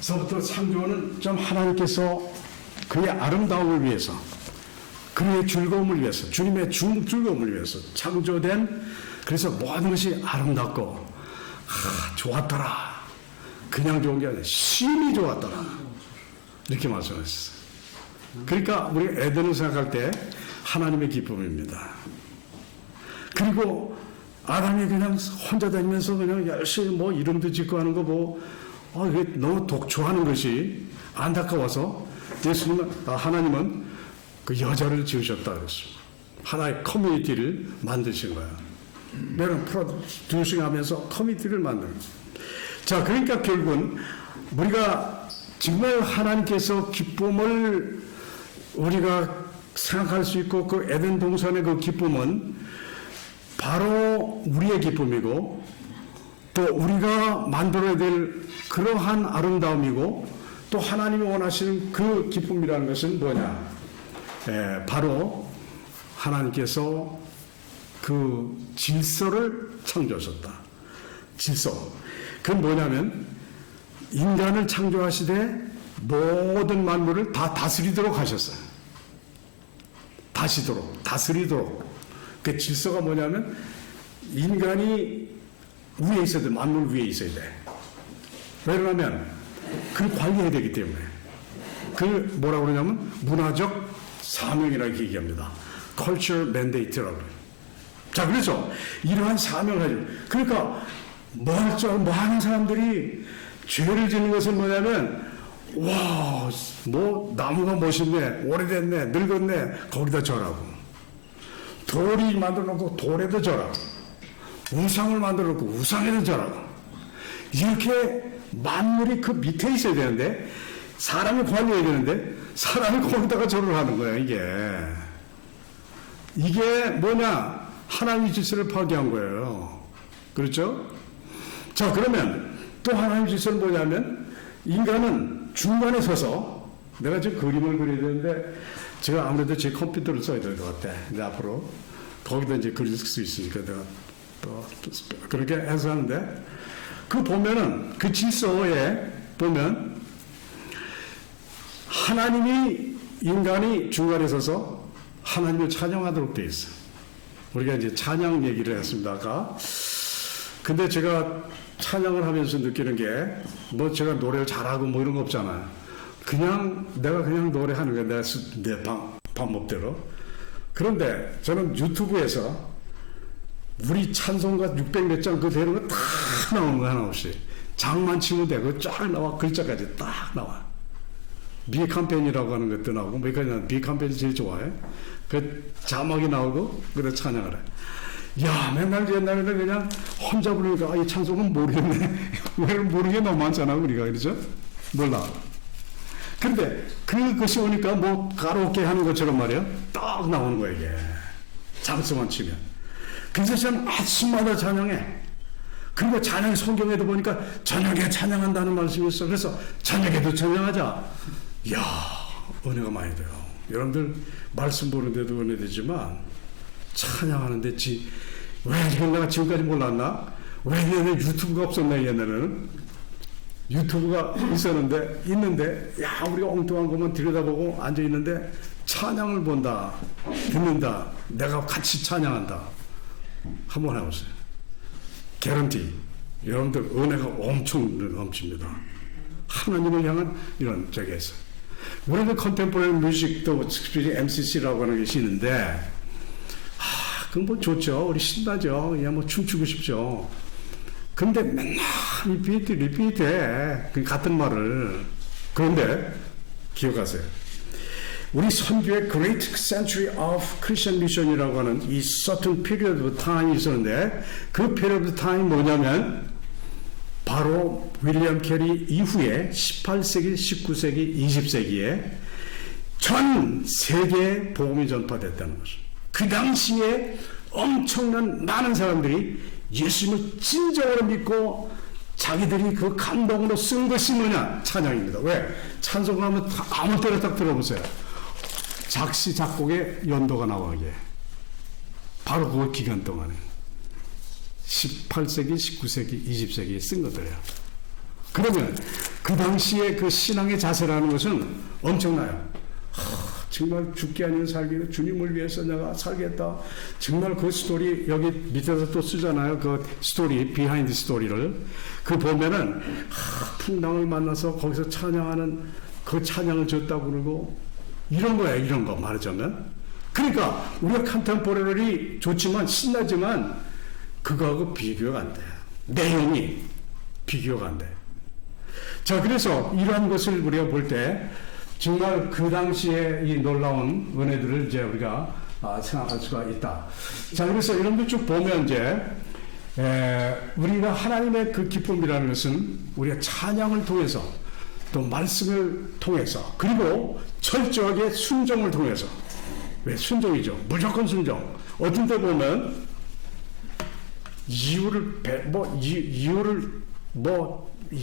처음부터 창조는 좀 하나님께서 그의 아름다움을 위해서, 그의 즐거움을 위해서, 주님의 즐거움을 위해서 창조된, 그래서 모든 것이 아름답고 좋았더라. 그냥 좋은 게 아니라 심히 좋았더라. 이렇게 말씀하셨어요. 그러니까 우리 에덴을 생각할 때 하나님의 기쁨입니다. 그리고 아담이 그냥 혼자 다니면서 그냥 열심히 뭐 이름도 짓고 하는 거 뭐, 이게 너무 독초하는 것이 안타까워서 하나님은 그 여자를 지으셨다 그랬습니다. 하나의 커뮤니티를 만드신 거야. 매번 프로듀싱 하면서 커뮤니티를 만드는 거야. 자, 그러니까 결국은 우리가 정말 하나님께서 기쁨을 우리가 생각할 수 있고 그 에덴 동산의 그 기쁨은 바로 우리의 기쁨이고 또 우리가 만들어야 될 그러한 아름다움이고 또 하나님이 원하시는 그 기쁨이라는 것은 뭐냐? 바로 하나님께서 그 질서를 창조하셨다. 질서. 그건 뭐냐면 인간을 창조하시되 모든 만물을 다 다스리도록 하셨어요. 다스리도록. 그 질서가 뭐냐면 인간이 위에 있어야 돼. 만물 위에 있어야 돼. 왜냐하면 그걸 관리해야 되기 때문에. 그 뭐라고 그러냐면 문화적 사명이라고 얘기합니다. Culture Mandate라고 그래요. 자, 그래서 이러한 사명을 가지고, 그러니까 많은 사람들이 죄를 짓는 것은 뭐냐면 와, 뭐 나무가 멋있네, 오래됐네, 늙었네, 거기다 절하고, 돌이 만들어놓고 돌에도 절하고, 우상을 만들어놓고 우상에도 절하고, 이렇게 만물이 그 밑에 있어야 되는데 사람이 관리해야 되는데 사람이 거기다가 절을 하는 거야. 이게 뭐냐? 하나님의 질서를 파괴한 거예요. 그렇죠? 자, 그러면 또 하나님의 질서는 뭐냐면 인간은 중간에 서서, 내가 지금 그림을 그려야 되는데 제가 아무래도 제 컴퓨터를 써야 될 것 같아. 이제 앞으로 거기다 이제 그릴 수 있으니까 내가 또 그렇게 해서 하는데, 그 보면은 그 질서에 보면 하나님이 인간이 중간에 서서 하나님을 찬양하도록 되어 있어요. 우리가 이제 찬양 얘기를 했습니다, 아까. 근데 제가 찬양을 하면서 느끼는 게, 뭐 제가 노래를 잘하고 뭐 이런 거 없잖아요. 그냥 내가 그냥 노래하는 거야, 내 방법대로. 그런데 저는 유튜브에서 우리 찬송가 600몇 장 그 되는 거 다 나오는 거 하나 없이. 장만 치면 돼. 그거 쫙 나와. 글자까지 딱 나와. 비캄페인이라고 하는 것도 나오고, 뭐, 비캄페인이 제일 좋아해. 그 자막이 나오고, 그래 찬양을 해. 야, 맨날 옛날에는 그냥 혼자 부르니까, 이 찬송은 모르겠네. 왜 모르는 게 너무 많잖아, 우리가. 그렇죠? 몰라. 근데 그것이 오니까 뭐 가로케 하는 것처럼 말이야. 딱 나오는 거야, 이게. 장수만 치면. 그래서 저는 아침마다 찬양해. 그리고 찬양 성경에도 보니까 저녁에 찬양한다는 말씀이 있어. 그래서 저녁에도 찬양하자. 이야, 은혜가 많이 돼요. 여러분들 말씀 보는데도 은혜 되지만 찬양하는데 왜 내가 지금까지 몰랐나? 왜 옛날에 유튜브가 없었나? 옛날에는 유튜브가 있는데 야, 우리가 엉뚱한 것만 들여다보고 앉아있는데 찬양을 본다, 듣는다, 내가 같이 찬양한다. 한번 해보세요. 개런티. 여러분들 은혜가 엄청 넘칩니다. 하나님을 향한 이런 저기에서. 우리는 컨템포러리 뮤직도 MCC라고 하는 것이 있는데, 그건 뭐 좋죠. 우리 신나죠. 그냥 뭐 춤추고 싶죠. 근데 맨날 리피트해. 그 같은 말을. 그런데 기억하세요. 우리 선교의 Great Century of Christian Mission이라고 하는 이 certain period of time이 있었는데, 그 period of time 뭐냐면 바로 윌리엄 캐리 이후에 18세기, 19세기, 20세기에 전 세계에 복음이 전파됐다는 것을. 그 당시에 엄청난 많은 사람들이 예수님을 진정으로 믿고 자기들이 그 감동으로 쓴 것이 뭐냐? 찬양입니다. 왜? 찬송하면 아무 때나 딱 들어보세요. 작시 작곡에 연도가 나오게. 바로 그 기간 동안에 18세기, 19세기, 20세기에 쓴 것들이에요. 그러면 그 당시에 그 신앙의 자세라는 것은 엄청나요. 정말 죽기 아니면 살기, 주님을 위해서 내가 살겠다. 정말 그 스토리 여기 밑에서 또 쓰잖아요. 그 스토리, 비하인드 스토리를. 그 보면은 풍랑을 만나서 거기서 찬양하는 그 찬양을 줬다고 그러고 이런 거야. 이런 거 말하자면. 그러니까 우리가 컨템포러리 좋지만 신나지만 그거하고 비교가 안 돼. 내용이 비교가 안 돼. 자, 그래서 이러한 것을 우리가 볼 때 정말 그 당시에 이 놀라운 은혜들을 이제 우리가 생각할 수가 있다. 자, 그래서 이런 걸 쭉 보면 이제 우리가 하나님의 그 기쁨이라는 것은 우리가 찬양을 통해서 또 말씀을 통해서 그리고 철저하게 순종을 통해서 왜 순종이죠? 무조건 순종. 어떤 때 보면 이유를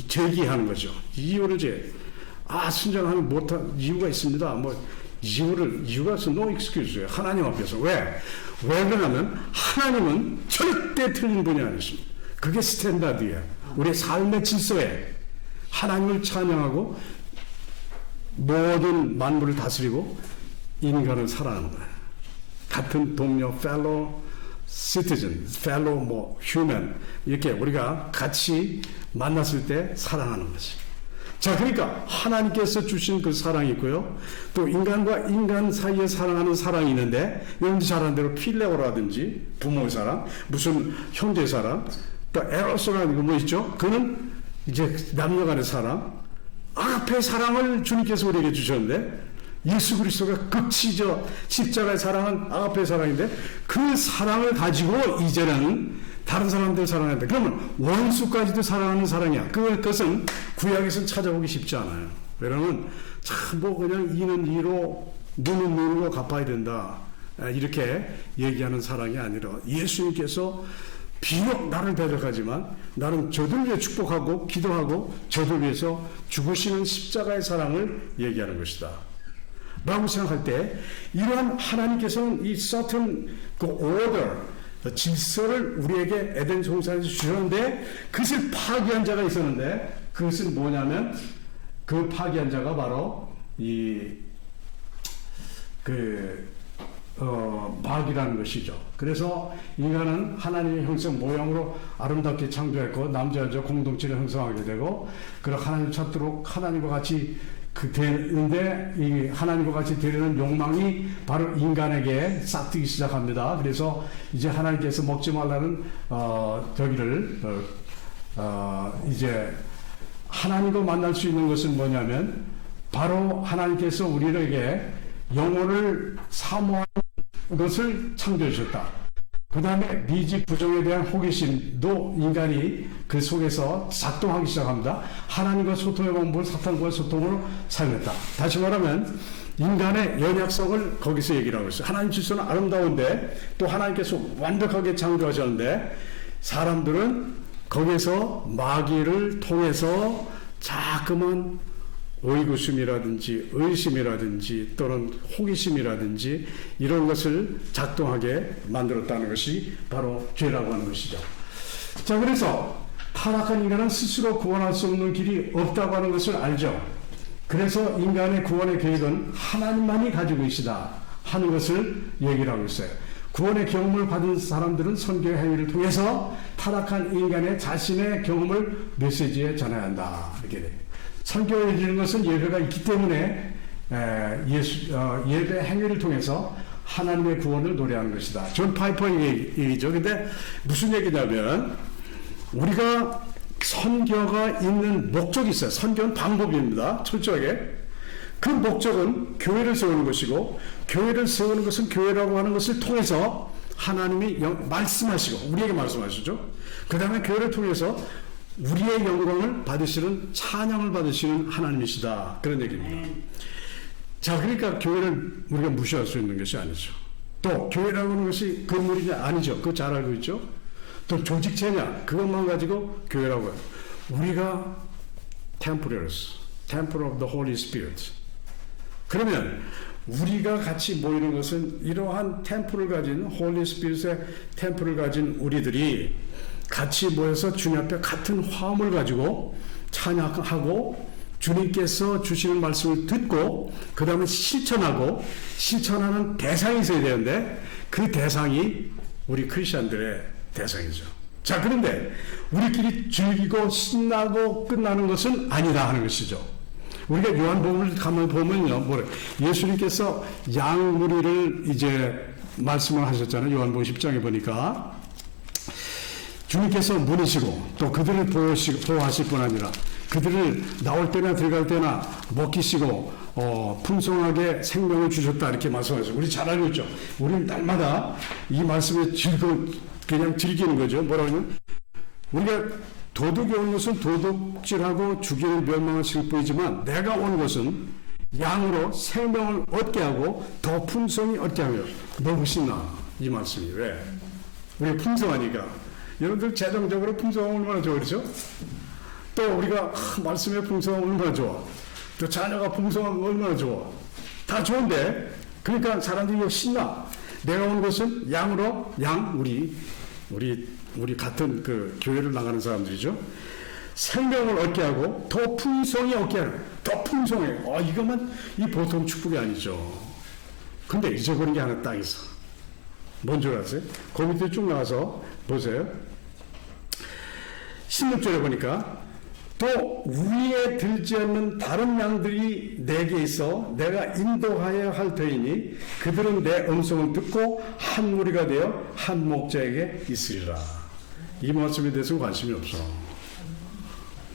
제기하는 거죠. 이유를 순종하면 못한 이유가 있습니다. 이유가 있어. no excuse예요. 하나님 앞에서. 왜 그러냐면 하나님은 절대 틀린 분이 아니십니다. 그게 스탠다드예요. 우리의 삶의 질서에 하나님을 찬양하고 모든 만물을 다스리고 인간을 사랑하는 거예요. 같은 동료, fellow citizen, fellow human 이렇게 우리가 같이 만났을 때 사랑하는 것이. 자, 그러니까 하나님께서 주신 그 사랑이 있고요. 또 인간과 인간 사이에 사랑하는 사랑이 있는데 여러분들 잘 아는 대로 필레오라든지 부모의 사랑, 무슨 형제 사랑, 또 에로스라는 거 있죠? 그는 이제 남녀 간의 사랑, 아가페 사랑을 주님께서 우리에게 주셨는데 예수 그리스도가 극치 십자가의 사랑은 아가페 사랑인데 그 사랑을 가지고 이제는 다른 사람들 사랑한다. 그러면 원수까지도 사랑하는 사랑이야. 그것은 구약에서는 찾아보기 쉽지 않아요. 왜냐하면 그냥 이는 이로 눈은 눈으로 갚아야 된다. 이렇게 얘기하는 사랑이 아니라 예수님께서 비록 나를 대적하지만 나는 저들 위해 축복하고 기도하고 저들 위해서 죽으시는 십자가의 사랑을 얘기하는 것이다. 라고 생각할 때 이러한 하나님께서는 이 certain 그 order 질서를 우리에게 에덴 동산에서 주셨는데 그것을 파괴한 자가 있었는데 그것은 뭐냐면 그 파괴한 자가 바로 마귀라는 것이죠. 그래서 인간은 하나님의 형상 모양으로 아름답게 창조했고 남자 여자 공동체를 형성하게 되고 그리고 하나님 찾도록 하나님과 같이 되는데 이 하나님과 같이 되려는 욕망이 바로 인간에게 싹트기 시작합니다. 그래서 이제 하나님께서 먹지 말라는 이제 하나님과 만날 수 있는 것은 뭐냐면 바로 하나님께서 우리에게 영혼을 사모하는 것을 창조해 주셨다. 그 다음에 미지 부정에 대한 호기심도 인간이 그 속에서 작동하기 시작합니다. 하나님과 소통해 본 사탄과 소통으로 사용했다. 다시 말하면 인간의 연약성을 거기서 얘기를 하고 있어요. 하나님 질서는 아름다운데 또 하나님께서 완벽하게 창조하셨는데 사람들은 거기서 마귀를 통해서 자꾸만 의구심이라든지 의심이라든지 또는 호기심이라든지 이런 것을 작동하게 만들었다는 것이 바로 죄라고 하는 것이죠. 자, 그래서 타락한 인간은 스스로 구원할 수 없는 길이 없다고 하는 것을 알죠. 그래서 인간의 구원의 계획은 하나님만이 가지고 계시다 하는 것을 얘기를 하고 있어요. 구원의 경험을 받은 사람들은 선교의 행위를 통해서 타락한 인간의 자신의 경험을 메시지에 전해야 한다. 이렇게 돼요. 선교에 이르는 것은 예배가 있기 때문에 예배 행위를 통해서 하나님의 구원을 노래하는 것이다. 존 파이퍼의 얘기죠. 근데 무슨 얘기냐면 우리가 선교가 있는 목적이 있어요. 선교는 방법입니다. 철저하게. 그 목적은 교회를 세우는 것이고 교회를 세우는 것은 교회라고 하는 것을 통해서 하나님이 말씀하시고 우리에게 말씀하시죠. 그 다음에 교회를 통해서 우리의 영광을 받으시는 찬양을 받으시는 하나님이시다. 그런 얘기입니다. 자, 그러니까 교회를 우리가 무시할 수 있는 것이 아니죠. 또 교회라고 하는 것이 건물이냐 아니죠. 그거 잘 알고 있죠. 또 조직체냐 그것만 가지고 교회라고 해요. 우리가 templars, temple of the Holy Spirit. 그러면 우리가 같이 모이는 것은 이러한 템플을 가진 홀리 스피릿의 템플을 가진 우리들이 같이 모여서 주님 앞에 같은 화음을 가지고 찬양하고 주님께서 주시는 말씀을 듣고 그 다음에 실천하는 대상이 있어야 되는데 그 대상이 우리 크리스천들의 대상이죠. 자, 그런데 우리끼리 즐기고 신나고 끝나는 것은 아니다 하는 것이죠. 우리가 요한복음을 가만 보면요, 뭐래? 예수님께서 양무리를 이제 말씀을 하셨잖아요. 요한복음 10장에 보니까 주님께서 문이시고 또 그들을 보호하실 뿐 아니라 그들을 나올 때나 들어갈 때나 먹이시고 풍성하게 생명을 주셨다 이렇게 말씀하셨어요. 우리 잘 알고 있죠. 우리는 날마다 이 말씀에 그냥 즐기는 거죠. 뭐라고 하면 우리가 도둑이 온 것은 도둑질하고 죽이는 멸망을 시킬 뿐이지만 내가 온 것은 양으로 생명을 얻게 하고 더 풍성히 얻게 하며 너무 신나 이 말씀이. 왜? 우리가 풍성하니까. 여러분들 재정적으로 풍성하면 얼마나 좋아 그렇죠? 또 우리가 말씀의 풍성하면 얼마나 좋아. 또 자녀가 풍성하면 얼마나 좋아. 다 좋은데 그러니까 사람들이 신나. 내가 온 것은 양으로 우리 같은 그 교회를 나가는 사람들이죠. 생명을 얻게 하고 더 풍성히 얻게 하는 더 풍성해. 이것만 이 보통 축복이 아니죠. 근데 잊어버린 게 하나 딱 있어. 뭔 줄 아세요? 그 밑에 쭉 나가서 보세요. 16절에 보니까 또 위에 들지 않는 다른 양들이 내게 있어 내가 인도하여야 할 터이니 그들은 내 음성을 듣고 한 무리가 되어 한 목자에게 있으리라. 이 말씀에 대해서는 관심이 없어.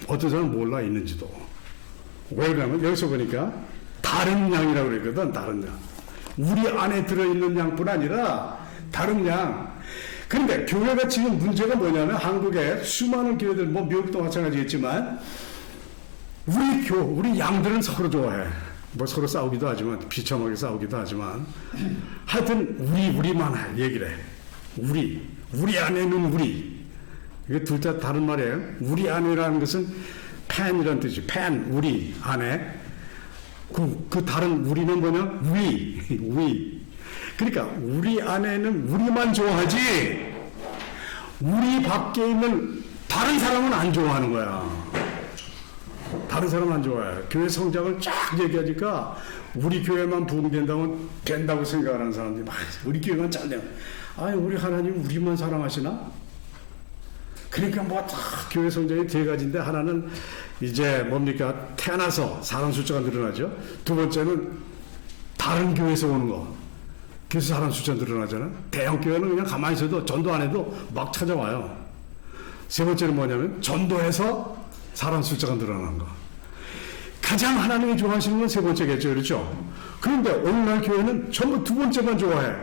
어떤 사람은 몰라 있는지도. 왜 그러냐면 여기서 보니까 다른 양이라고 그랬거든. 다른 양. 우리 안에 들어있는 양뿐 아니라 다른 양. 그런데 교회가 지금 문제가 뭐냐면 한국에 수많은 교회들 뭐 미국도 마찬가지겠지만 우리 양들은 서로 좋아해. 뭐 서로 싸우기도 하지만 비참하게 싸우기도 하지만 하여튼 우리만 얘기를 해. 우리 안에는 우리. 이게 둘 다 다른 말이에요. 우리 안에라는 것은 팬이라는 뜻이 팬 우리 안에 그 다른 우리는 뭐냐 we. 그러니까 우리 안에는 우리만 좋아하지 우리 밖에 있는 다른 사람은 안 좋아하는 거야. 다른 사람은 안 좋아해. 교회 성장을 쫙 얘기하니까 우리 교회만 된다고 생각하는 사람들이 많아요. 우리 교회만 잘 돼요. 우리 하나님 우리만 사랑하시나? 그러니까 뭐 다 교회 성장이 두 가지인데 하나는 이제 뭡니까? 태어나서 사람 숫자가 늘어나죠. 두 번째는 다른 교회에서 오는 거. 그래서 사람 숫자 늘어나잖아. 대형 교회는 그냥 가만히 있어도 전도 안 해도 막 찾아와요. 세 번째는 뭐냐면 전도해서 사람 숫자가 늘어나는 거. 가장 하나님이 좋아하시는 건 세 번째겠죠. 그렇죠? 그런데 오늘날 교회는 전부 두 번째만 좋아해.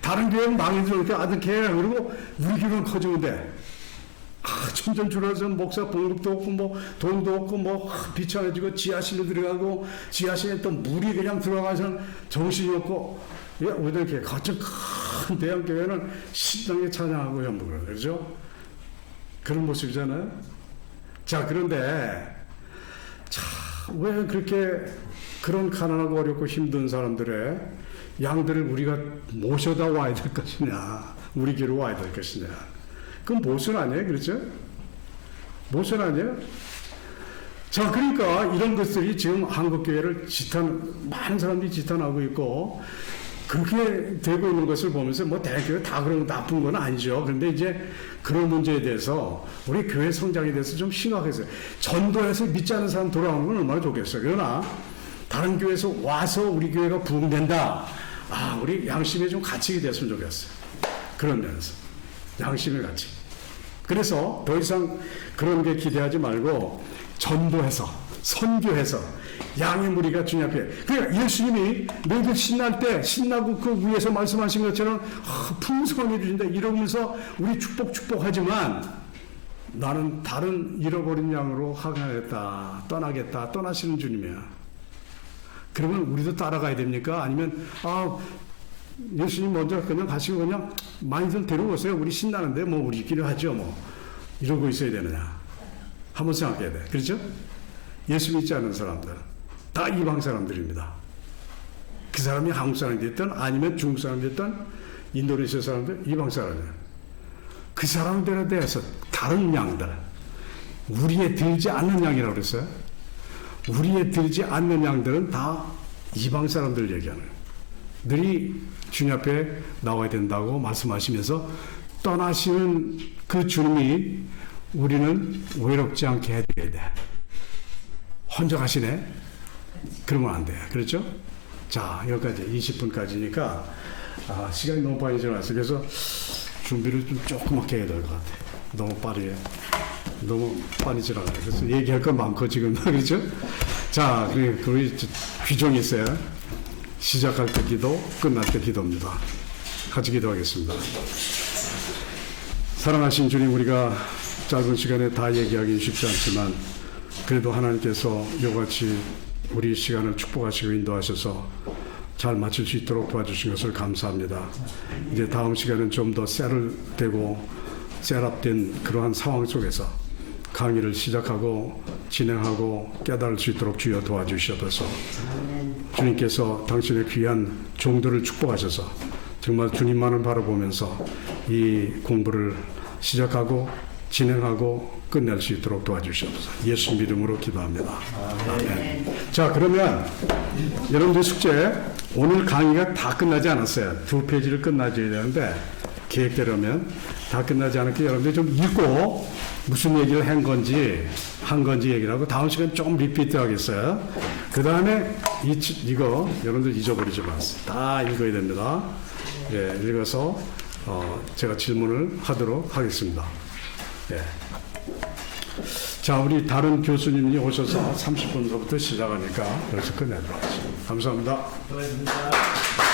다른 교회는 망해지니까 아득해. 그리고 우리 교회는 커지는데 점점 줄어서 목사 봉급도 없고 뭐 돈도 없고 뭐 비천해지고 지하실로 들어가고 지하실에 또 물이 그냥 들어가서 정신이 없고 왜 이렇게 거친 큰 대형 교회는 신나게 찬양하고 연복을 그렇죠? 그런 모습이잖아요. 자 그런데 왜 그렇게 그런 가난하고 어렵고 힘든 사람들의 양들을 우리가 모셔다 와야 될 것이냐 우리 교회로 와야 될 것이냐 그건 모순 아니에요? 그렇죠? 모순 아니에요? 자, 그러니까 이런 것들이 지금 한국교회를 많은 사람들이 지탄하고 있고, 그렇게 되고 있는 것을 보면서 뭐 대교회 다 그런 나쁜 건 아니죠. 그런데 이제 그런 문제에 대해서 우리 교회 성장에 대해서 좀 심각했어요. 전도해서 믿지 않는 사람 돌아오는 건 얼마나 좋겠어요. 그러나 다른 교회에서 와서 우리 교회가 부흥된다. 우리 양심에 좀 갇히게 됐으면 좋겠어요. 그런 면에서. 양심의 가치. 그래서 더 이상 그런 게 기대하지 말고 전도해서 선교해서 양의 무리가 주님 앞에. 그러니까 예수님이 너희들 신날 때 신나고 그 위에서 말씀하신 것처럼 풍성하게 주신다 이러면서 우리 축복하지만 나는 다른 잃어버린 양으로 하겠다 떠나겠다 떠나시는 주님이야. 그러면 우리도 따라가야 됩니까? 아니면 예수님 먼저 그냥 가시고 그냥 많이들 데려오세요. 우리 신나는데 뭐 우리끼리 하죠 뭐 이러고 있어야 되느냐 한번 생각해야 돼. 그렇죠? 예수 믿지 않는 사람들 다 이방 사람들입니다. 그 사람이 한국 사람이 됐든 아니면 중국 사람이 됐든 인도네시아 사람들 이방 사람이에요. 그 사람들에 대해서 다른 양들 우리에 들지 않는 양이라고 그랬어요. 우리에 들지 않는 양들은 다 이방 사람들 얘기하는 거예요. 늘이 주님 앞에 나와야 된다고 말씀하시면서 떠나시는 그 주님이 우리는 외롭지 않게 해드려야 돼. 혼자 가시네? 그러면 안 돼. 그렇죠? 자, 여기까지 20분까지니까 시간이 너무 빨리 지나갔어요. 그래서 준비를 좀 조그맣게 해야 될 것 같아. 너무 빨리 지나가요. 그래서 얘기할 건 많고 지금 그렇죠? 자, 우리 귀종이 있어요. 시작할 때 기도, 끝날 때 기도입니다. 같이 기도하겠습니다. 사랑하신 주님, 우리가 짧은 시간에 다 얘기하기 쉽지 않지만 그래도 하나님께서 이같이 우리 시간을 축복하시고 인도하셔서 잘 마칠 수 있도록 도와주신 것을 감사합니다. 이제 다음 시간은 좀 더 셋업된 그러한 상황 속에서 강의를 시작하고 진행하고 깨달을 수 있도록 주여 도와주시옵소서. 주님께서 당신의 귀한 종들을 축복하셔서 정말 주님만을 바라보면서 이 공부를 시작하고 진행하고 끝낼 수 있도록 도와주시옵소서. 예수 이름으로 기도합니다. 아멘. 자, 그러면 여러분들 숙제, 오늘 강의가 다 끝나지 않았어요. 2페이지를 끝나줘야 되는데 계획대로면 다 끝나지 않았기 여러분들 좀 읽고 무슨 얘기를 한 건지 얘기를 하고 다음 시간 조금 리피트 하겠어요. 그 다음에 이거 여러분들 잊어버리지 마세요. 다 읽어야 됩니다. 예, 읽어서 제가 질문을 하도록 하겠습니다. 예. 자, 우리 다른 교수님이 오셔서 30분 전부터 시작하니까 여기서 끝내도록 하겠습니다. 감사합니다. 수고하셨습니다.